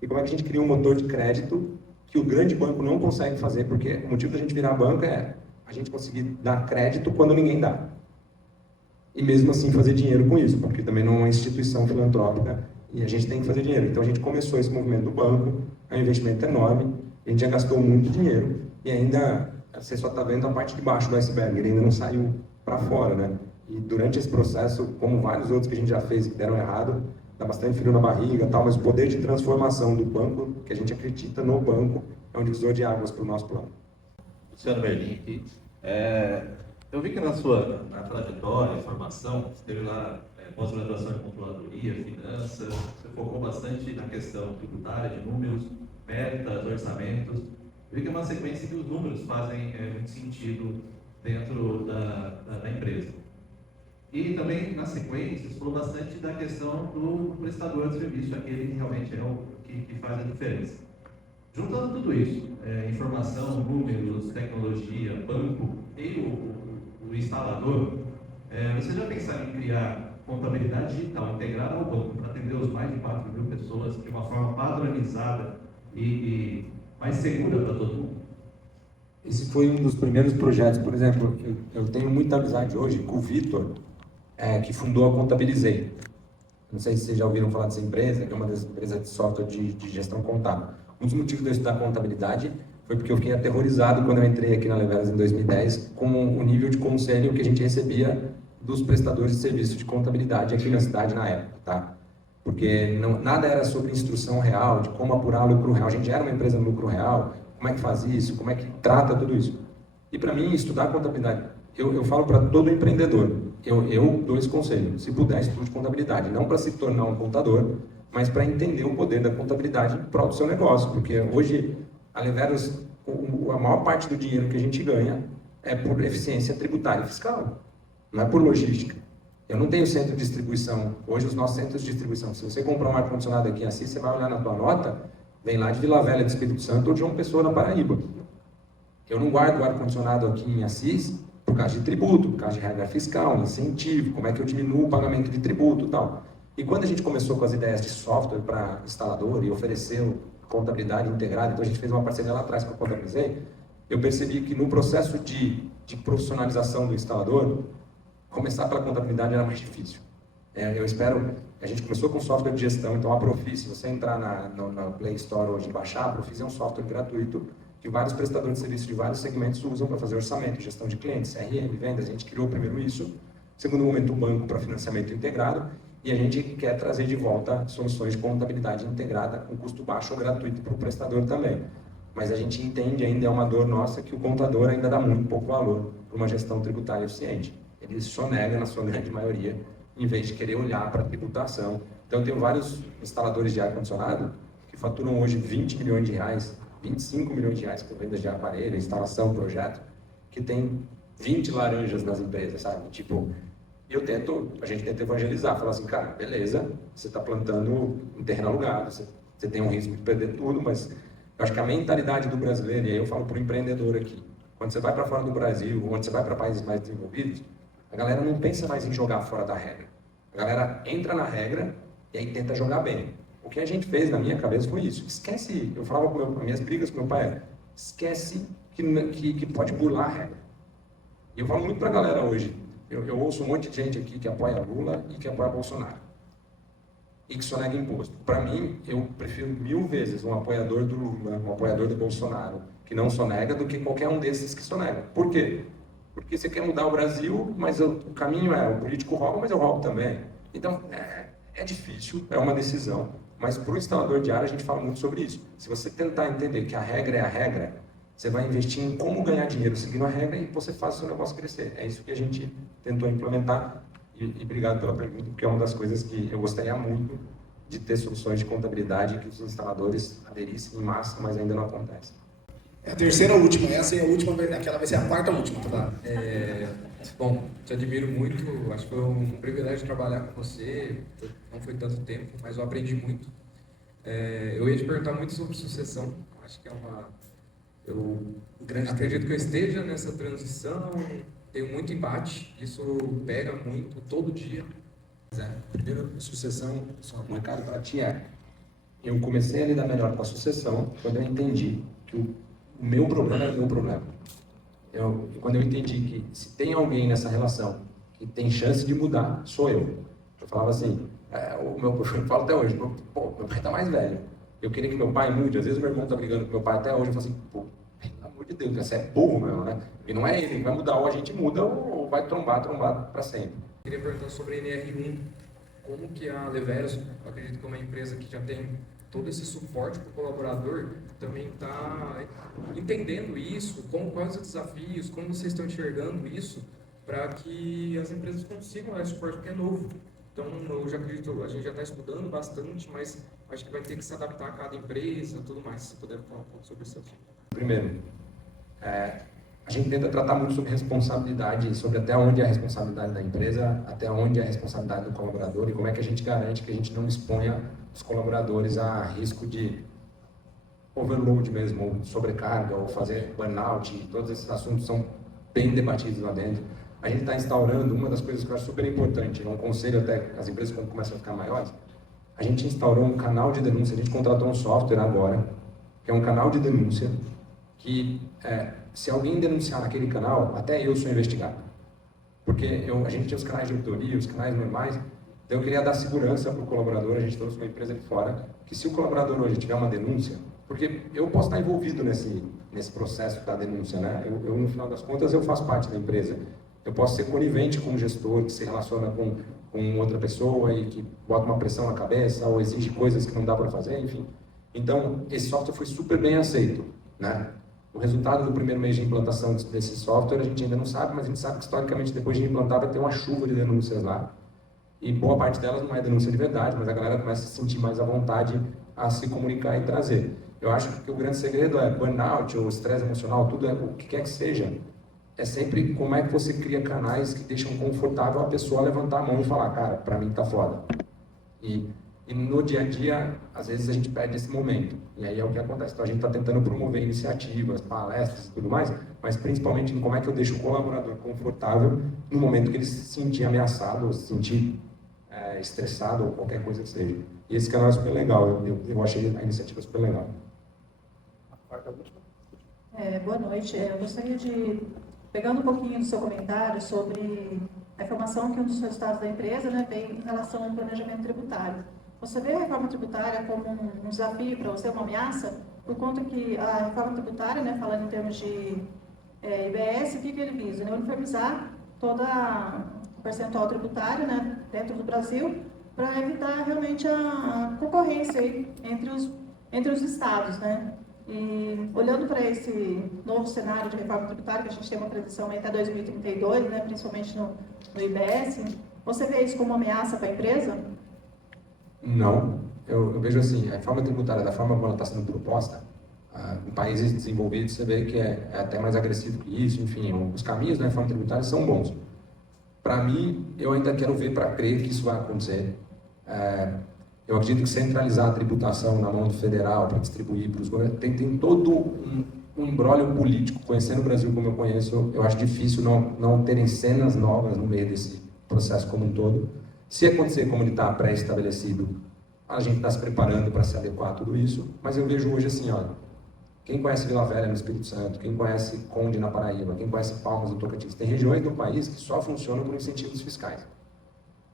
E como é que a gente cria um motor de crédito que o grande banco não consegue fazer, porque o motivo da gente virar banco é a gente conseguir dar crédito quando ninguém dá. E mesmo assim fazer dinheiro com isso, porque também não é uma instituição filantrópica e a gente tem que fazer dinheiro. Então a gente começou esse movimento do banco, é um investimento enorme, a gente já gastou muito dinheiro e ainda você só está vendo a parte de baixo do iceberg, ele ainda não saiu para fora, né? E durante esse processo, como vários outros que a gente já fez e que deram errado, dá bastante frio na barriga e tal, mas o poder de transformação do banco, que a gente acredita no banco, é um divisor de águas para o nosso plano. Luciano Merlin aqui. Eu vi que na sua trajetória, formação, você teve lá pós-graduação em controladoria, finanças, você focou bastante na questão tributária, de números, metas, orçamentos. Eu vi que é uma sequência que os números fazem muito sentido dentro da empresa. E também, na sequência, você falou bastante da questão do prestador de serviço, aquele que realmente é o que faz a diferença. Juntando tudo isso, informação, números, tecnologia, banco e o instalador, você já pensaram em criar contabilidade digital integrada ao banco para atender os mais de 4.000 pessoas de uma forma padronizada e mais segura para todo mundo? Esse foi um dos primeiros projetos. Por exemplo, eu tenho muita amizade hoje com o Vitor, que fundou a Contabilizei. Não sei se vocês já ouviram falar dessa empresa, que é uma das empresas de software de gestão contábil. Um dos motivos de eu estudar contabilidade foi porque eu fiquei aterrorizado quando eu entrei aqui na Levelas em 2010 com o nível de conselho que a gente recebia dos prestadores de serviço de contabilidade aqui na cidade na época, tá? Porque nada era sobre instrução real, de como apurar o lucro real. A gente era uma empresa no lucro real, como é que faz isso, como é que trata tudo isso. E para mim, estudar contabilidade, eu falo para todo empreendedor, eu dou esse conselho, se puder, estude contabilidade, não para se tornar um contador, mas para entender o poder da contabilidade em prol do seu negócio, porque hoje a Leveros, a maior parte do dinheiro que a gente ganha é por eficiência tributária e fiscal, não é por logística. Eu não tenho centro de distribuição, hoje os nossos centros de distribuição, se você comprar um ar-condicionado aqui em Assis, você vai olhar na tua nota, vem lá de Vila Velha, de Espírito Santo ou de João Pessoa, na Paraíba. Eu não guardo o ar-condicionado aqui em Assis por causa de tributo, por causa de regra fiscal, incentivo, como é que eu diminuo o pagamento de tributo e tal. E quando a gente começou com as ideias de software para instalador e ofereceu contabilidade integrada, então a gente fez uma parceria lá atrás com a Contabilizei, eu percebi que no processo de profissionalização do instalador, começar pela contabilidade era mais difícil. Eu espero, a gente começou com software de gestão, então a Profis, se você entrar na Play Store hoje e baixar, a Profis é um software gratuito que vários prestadores de serviço de vários segmentos usam para fazer orçamento, gestão de clientes, CRM, vendas. A gente criou primeiro isso, segundo momento o banco para financiamento integrado, e a gente quer trazer de volta soluções de contabilidade integrada com custo baixo ou gratuito para o prestador também. Mas a gente entende, ainda é uma dor nossa, que o contador ainda dá muito pouco valor para uma gestão tributária eficiente. Ele sonega, na sua grande maioria, em vez de querer olhar para a tributação. Então, eu tenho vários instaladores de ar-condicionado que faturam hoje 20 milhões de reais, 25 milhões de reais com vendas de aparelho, instalação, projeto, que tem 20 laranjas nas empresas, sabe? Tipo, a gente tenta evangelizar, falar assim, cara, beleza, você está plantando em terreno alugado, você tem um risco de perder tudo, mas eu acho que a mentalidade do brasileiro, e aí eu falo para o empreendedor aqui, quando você vai para fora do Brasil, quando você vai para países mais desenvolvidos, a galera não pensa mais em jogar fora da regra. A galera entra na regra e aí tenta jogar bem. O que a gente fez na minha cabeça foi isso. Esquece, eu falava com minhas brigas com meu pai, esquece que pode burlar a regra. E eu falo muito para a galera hoje, eu ouço um monte de gente aqui que apoia Lula e que apoia Bolsonaro. E que sonega imposto. Para mim, eu prefiro 1000 vezes um apoiador do Lula, um apoiador do Bolsonaro, que não sonega, do que qualquer um desses que sonega. Por quê? Porque você quer mudar o Brasil, mas o caminho o político rouba, mas eu roubo também. Então, é difícil, é uma decisão. Mas para o instalador de área, a gente fala muito sobre isso. Se você tentar entender que a regra é a regra, você vai investir em como ganhar dinheiro seguindo a regra e você faz o seu negócio crescer. É isso que a gente tentou implementar. E obrigado pela pergunta, porque é uma das coisas que eu gostaria muito de ter soluções de contabilidade que os instaladores aderissem em massa, mas ainda não acontece. É a terceira última, essa é a última, aquela vai ser a quarta última, tá? Bom, te admiro muito, acho que foi um privilégio trabalhar com você, não foi tanto tempo, mas eu aprendi muito. Eu ia te perguntar muito sobre sucessão, acho que eu acredito que eu esteja nessa transição, tenho muito embate, isso pega muito, todo dia. Primeiro, sucessão, só um recado para ti eu comecei a lidar melhor com a sucessão quando eu entendi que o meu problema é o meu problema. Quando eu entendi que se tem alguém nessa relação que tem chance de mudar, sou eu. Eu falava assim, eu falo até hoje, meu pai tá mais velho. Eu queria que meu pai mude, às vezes meu irmão tá brigando com meu pai até hoje, eu falo assim, pô, pelo amor de Deus, você é burro mesmo, né? E não é ele que vai mudar, ou a gente muda ou vai trombar para sempre. Queria perguntar sobre a NR1, como que a Leveros, acredito que é uma empresa que já tem todo esse suporte para o colaborador, também está entendendo isso, quais os desafios, como vocês estão enxergando isso, para que as empresas consigam dar esse suporte, porque é novo. Então, eu já acredito, a gente já está estudando bastante, mas acho que vai ter que se adaptar a cada empresa e tudo mais. Se puder falar um pouco sobre isso. Primeiro, a gente tenta tratar muito sobre responsabilidade, sobre até onde é a responsabilidade da empresa, até onde é a responsabilidade do colaborador e como é que a gente garante que a gente não exponha os colaboradores a risco de overload mesmo, ou sobrecarga, ou fazer burnout. Todos esses assuntos são bem debatidos lá dentro. A gente está instaurando, uma das coisas que eu acho super importante, um conselho até as empresas quando começam a ficar maiores, a gente instaurou um canal de denúncia, a gente contratou um software agora, que é um canal de denúncia, que se alguém denunciar naquele canal, até eu sou investigado. Porque a gente tinha os canais de auditoria, os canais normais, então eu queria dar segurança para o colaborador, a gente trouxe uma empresa de fora, que se o colaborador hoje tiver uma denúncia, porque eu posso estar envolvido nesse processo da denúncia, né? Eu, no final das contas, eu faço parte da empresa. Eu posso ser conivente com um gestor que se relaciona com outra pessoa e que bota uma pressão na cabeça ou exige coisas que não dá para fazer, enfim. Então, esse software foi super bem aceito, né? O resultado do primeiro mês de implantação desse software a gente ainda não sabe, mas a gente sabe que historicamente depois de implantar vai ter uma chuva de denúncias lá. E boa parte delas não é denúncia de verdade, mas a galera começa a se sentir mais à vontade a se comunicar e trazer. Eu acho que o grande segredo é burnout ou estresse emocional, tudo o que quer que seja. É sempre como é que você cria canais que deixam confortável a pessoa levantar a mão e falar, cara, pra mim tá foda. E no dia a dia, às vezes a gente perde esse momento. E aí é o que acontece. Então a gente está tentando promover iniciativas, palestras e tudo mais, mas principalmente em como é que eu deixo o colaborador confortável no momento que ele se sentir ameaçado, ou se sentir estressado, ou qualquer coisa que seja. E esse canal é super legal. Eu achei a iniciativa super legal. Boa noite. Eu gostaria de, pegando um pouquinho do seu comentário sobre a informação que um dos resultados da empresa, né, tem em relação ao planejamento tributário. Você vê a reforma tributária como um desafio para você, uma ameaça, por conta que a reforma tributária, né, falando em termos de IBS, o que ele visa? Né, uniformizar toda o percentual tributário, né, dentro do Brasil, para evitar realmente a concorrência aí entre os estados, né? E olhando para esse novo cenário de reforma tributária, que a gente tem uma previsão aí até 2032, né, principalmente no IBS, você vê isso como uma ameaça para a empresa? Não. Eu vejo assim, a reforma tributária, da forma como ela está sendo proposta, em países desenvolvidos você vê que é até mais agressivo que isso, enfim, os caminhos da reforma tributária são bons. Para mim, eu ainda quero ver para crer que isso vai acontecer. Eu acredito que centralizar a tributação na mão do federal para distribuir para os governos, tem todo um imbróglio político. Conhecendo o Brasil como eu conheço, eu acho difícil não terem cenas novas no meio desse processo como um todo. Se acontecer como ele está pré-estabelecido, a gente está se preparando para se adequar a tudo isso, mas eu vejo hoje assim, olha, quem conhece Vila Velha no Espírito Santo, quem conhece Conde na Paraíba, quem conhece Palmas no Tocantins, tem regiões do país que só funcionam por incentivos fiscais.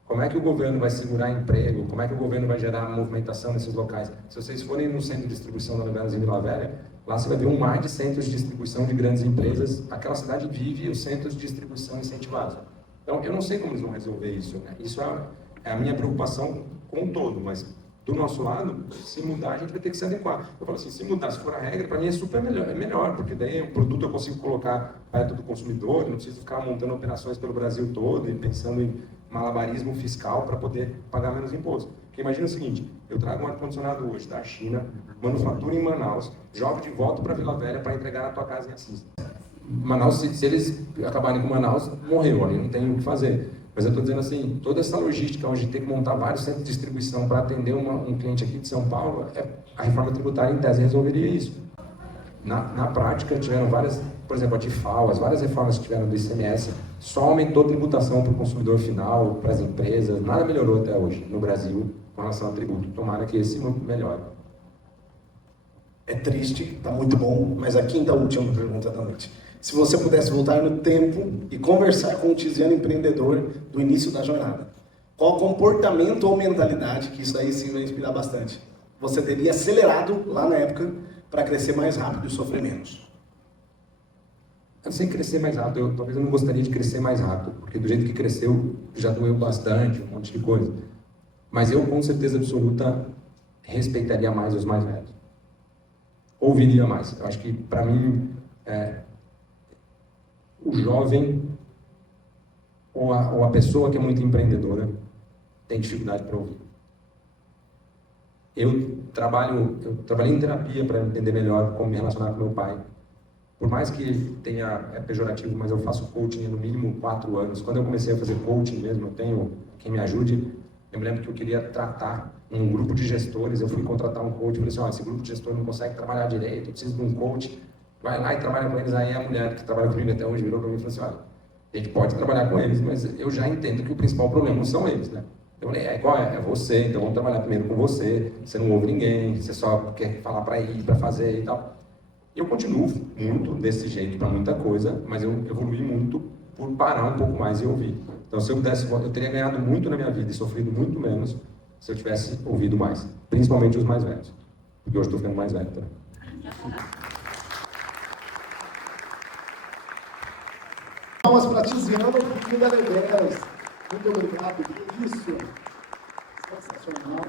Como é que o governo vai segurar emprego? Como é que o governo vai gerar movimentação nesses locais? Se vocês forem no centro de distribuição da Levelas em Vila Velha, lá você vai ver um mar de centros de distribuição de grandes empresas. Aquela cidade vive os centros de distribuição incentivados. Então, eu não sei como eles vão resolver isso, né? Isso é a minha preocupação com um todo, mas do nosso lado, se mudar, a gente vai ter que se adequar. Eu falo assim, se mudar, se for a regra, para mim é super melhor, porque daí o produto eu consigo colocar perto do consumidor, não preciso ficar montando operações pelo Brasil todo e pensando em malabarismo fiscal para poder pagar menos imposto. Porque imagina o seguinte, eu trago um ar-condicionado hoje da China, manufatura em Manaus, jogo de volta para Vila Velha para entregar na tua casa em Assis. Manaus, se eles acabarem com Manaus, morreu, ali não tem o que fazer. Mas eu estou dizendo assim, toda essa logística onde tem que montar vários centros de distribuição para atender um cliente aqui de São Paulo, a reforma tributária em tese resolveria isso. Na prática, tiveram várias, por exemplo, a TIFAL, as várias reformas que tiveram do ICMS, só aumentou a tributação para o consumidor final, para as empresas, nada melhorou até hoje no Brasil com relação ao tributo. Tomara que esse melhore. é triste, tá muito bom, mas a quinta última pergunta da noite. Se você pudesse voltar no tempo e conversar com o Tiziano empreendedor do início da jornada, qual comportamento ou mentalidade, que isso aí sim vai inspirar bastante, você teria acelerado lá na época para crescer mais rápido e sofrer menos? Sem crescer mais rápido, talvez eu não gostaria de crescer mais rápido, porque do jeito que cresceu já doeu bastante, um monte de coisa. Mas eu, com certeza absoluta, respeitaria mais os mais velhos. Ouviria mais. Eu acho que, para mim, o jovem ou a pessoa que é muito empreendedora tem dificuldade para ouvir. Eu trabalhei em terapia para entender melhor como me relacionar com meu pai. Por mais que é pejorativo, mas eu faço coaching há no mínimo 4 anos. Quando eu comecei a fazer coaching mesmo, eu tenho quem me ajude. Eu me lembro que eu queria tratar um grupo de gestores, eu fui contratar um coach, falei assim, esse grupo de gestor não consegue trabalhar direito, eu preciso de um coach. Vai lá e trabalha com eles. Aí a mulher que trabalha comigo até hoje virou para mim e falou assim, olha, a gente pode trabalhar com eles, mas eu já entendo que o principal problema não são eles, né? Eu falei, qual é? É você, então vamos trabalhar primeiro com você, você não ouve ninguém, você só quer falar para ir, para fazer e tal. Eu continuo muito desse jeito para muita coisa, mas eu evolui muito por parar um pouco mais e ouvir. Então, se eu pudesse, eu teria ganhado muito na minha vida e sofrido muito menos se eu tivesse ouvido mais, principalmente os mais velhos, porque hoje estou ficando mais velho também. Palmas para Tiziano e Vida Deveras. Muito obrigado, que isso. Sensacional.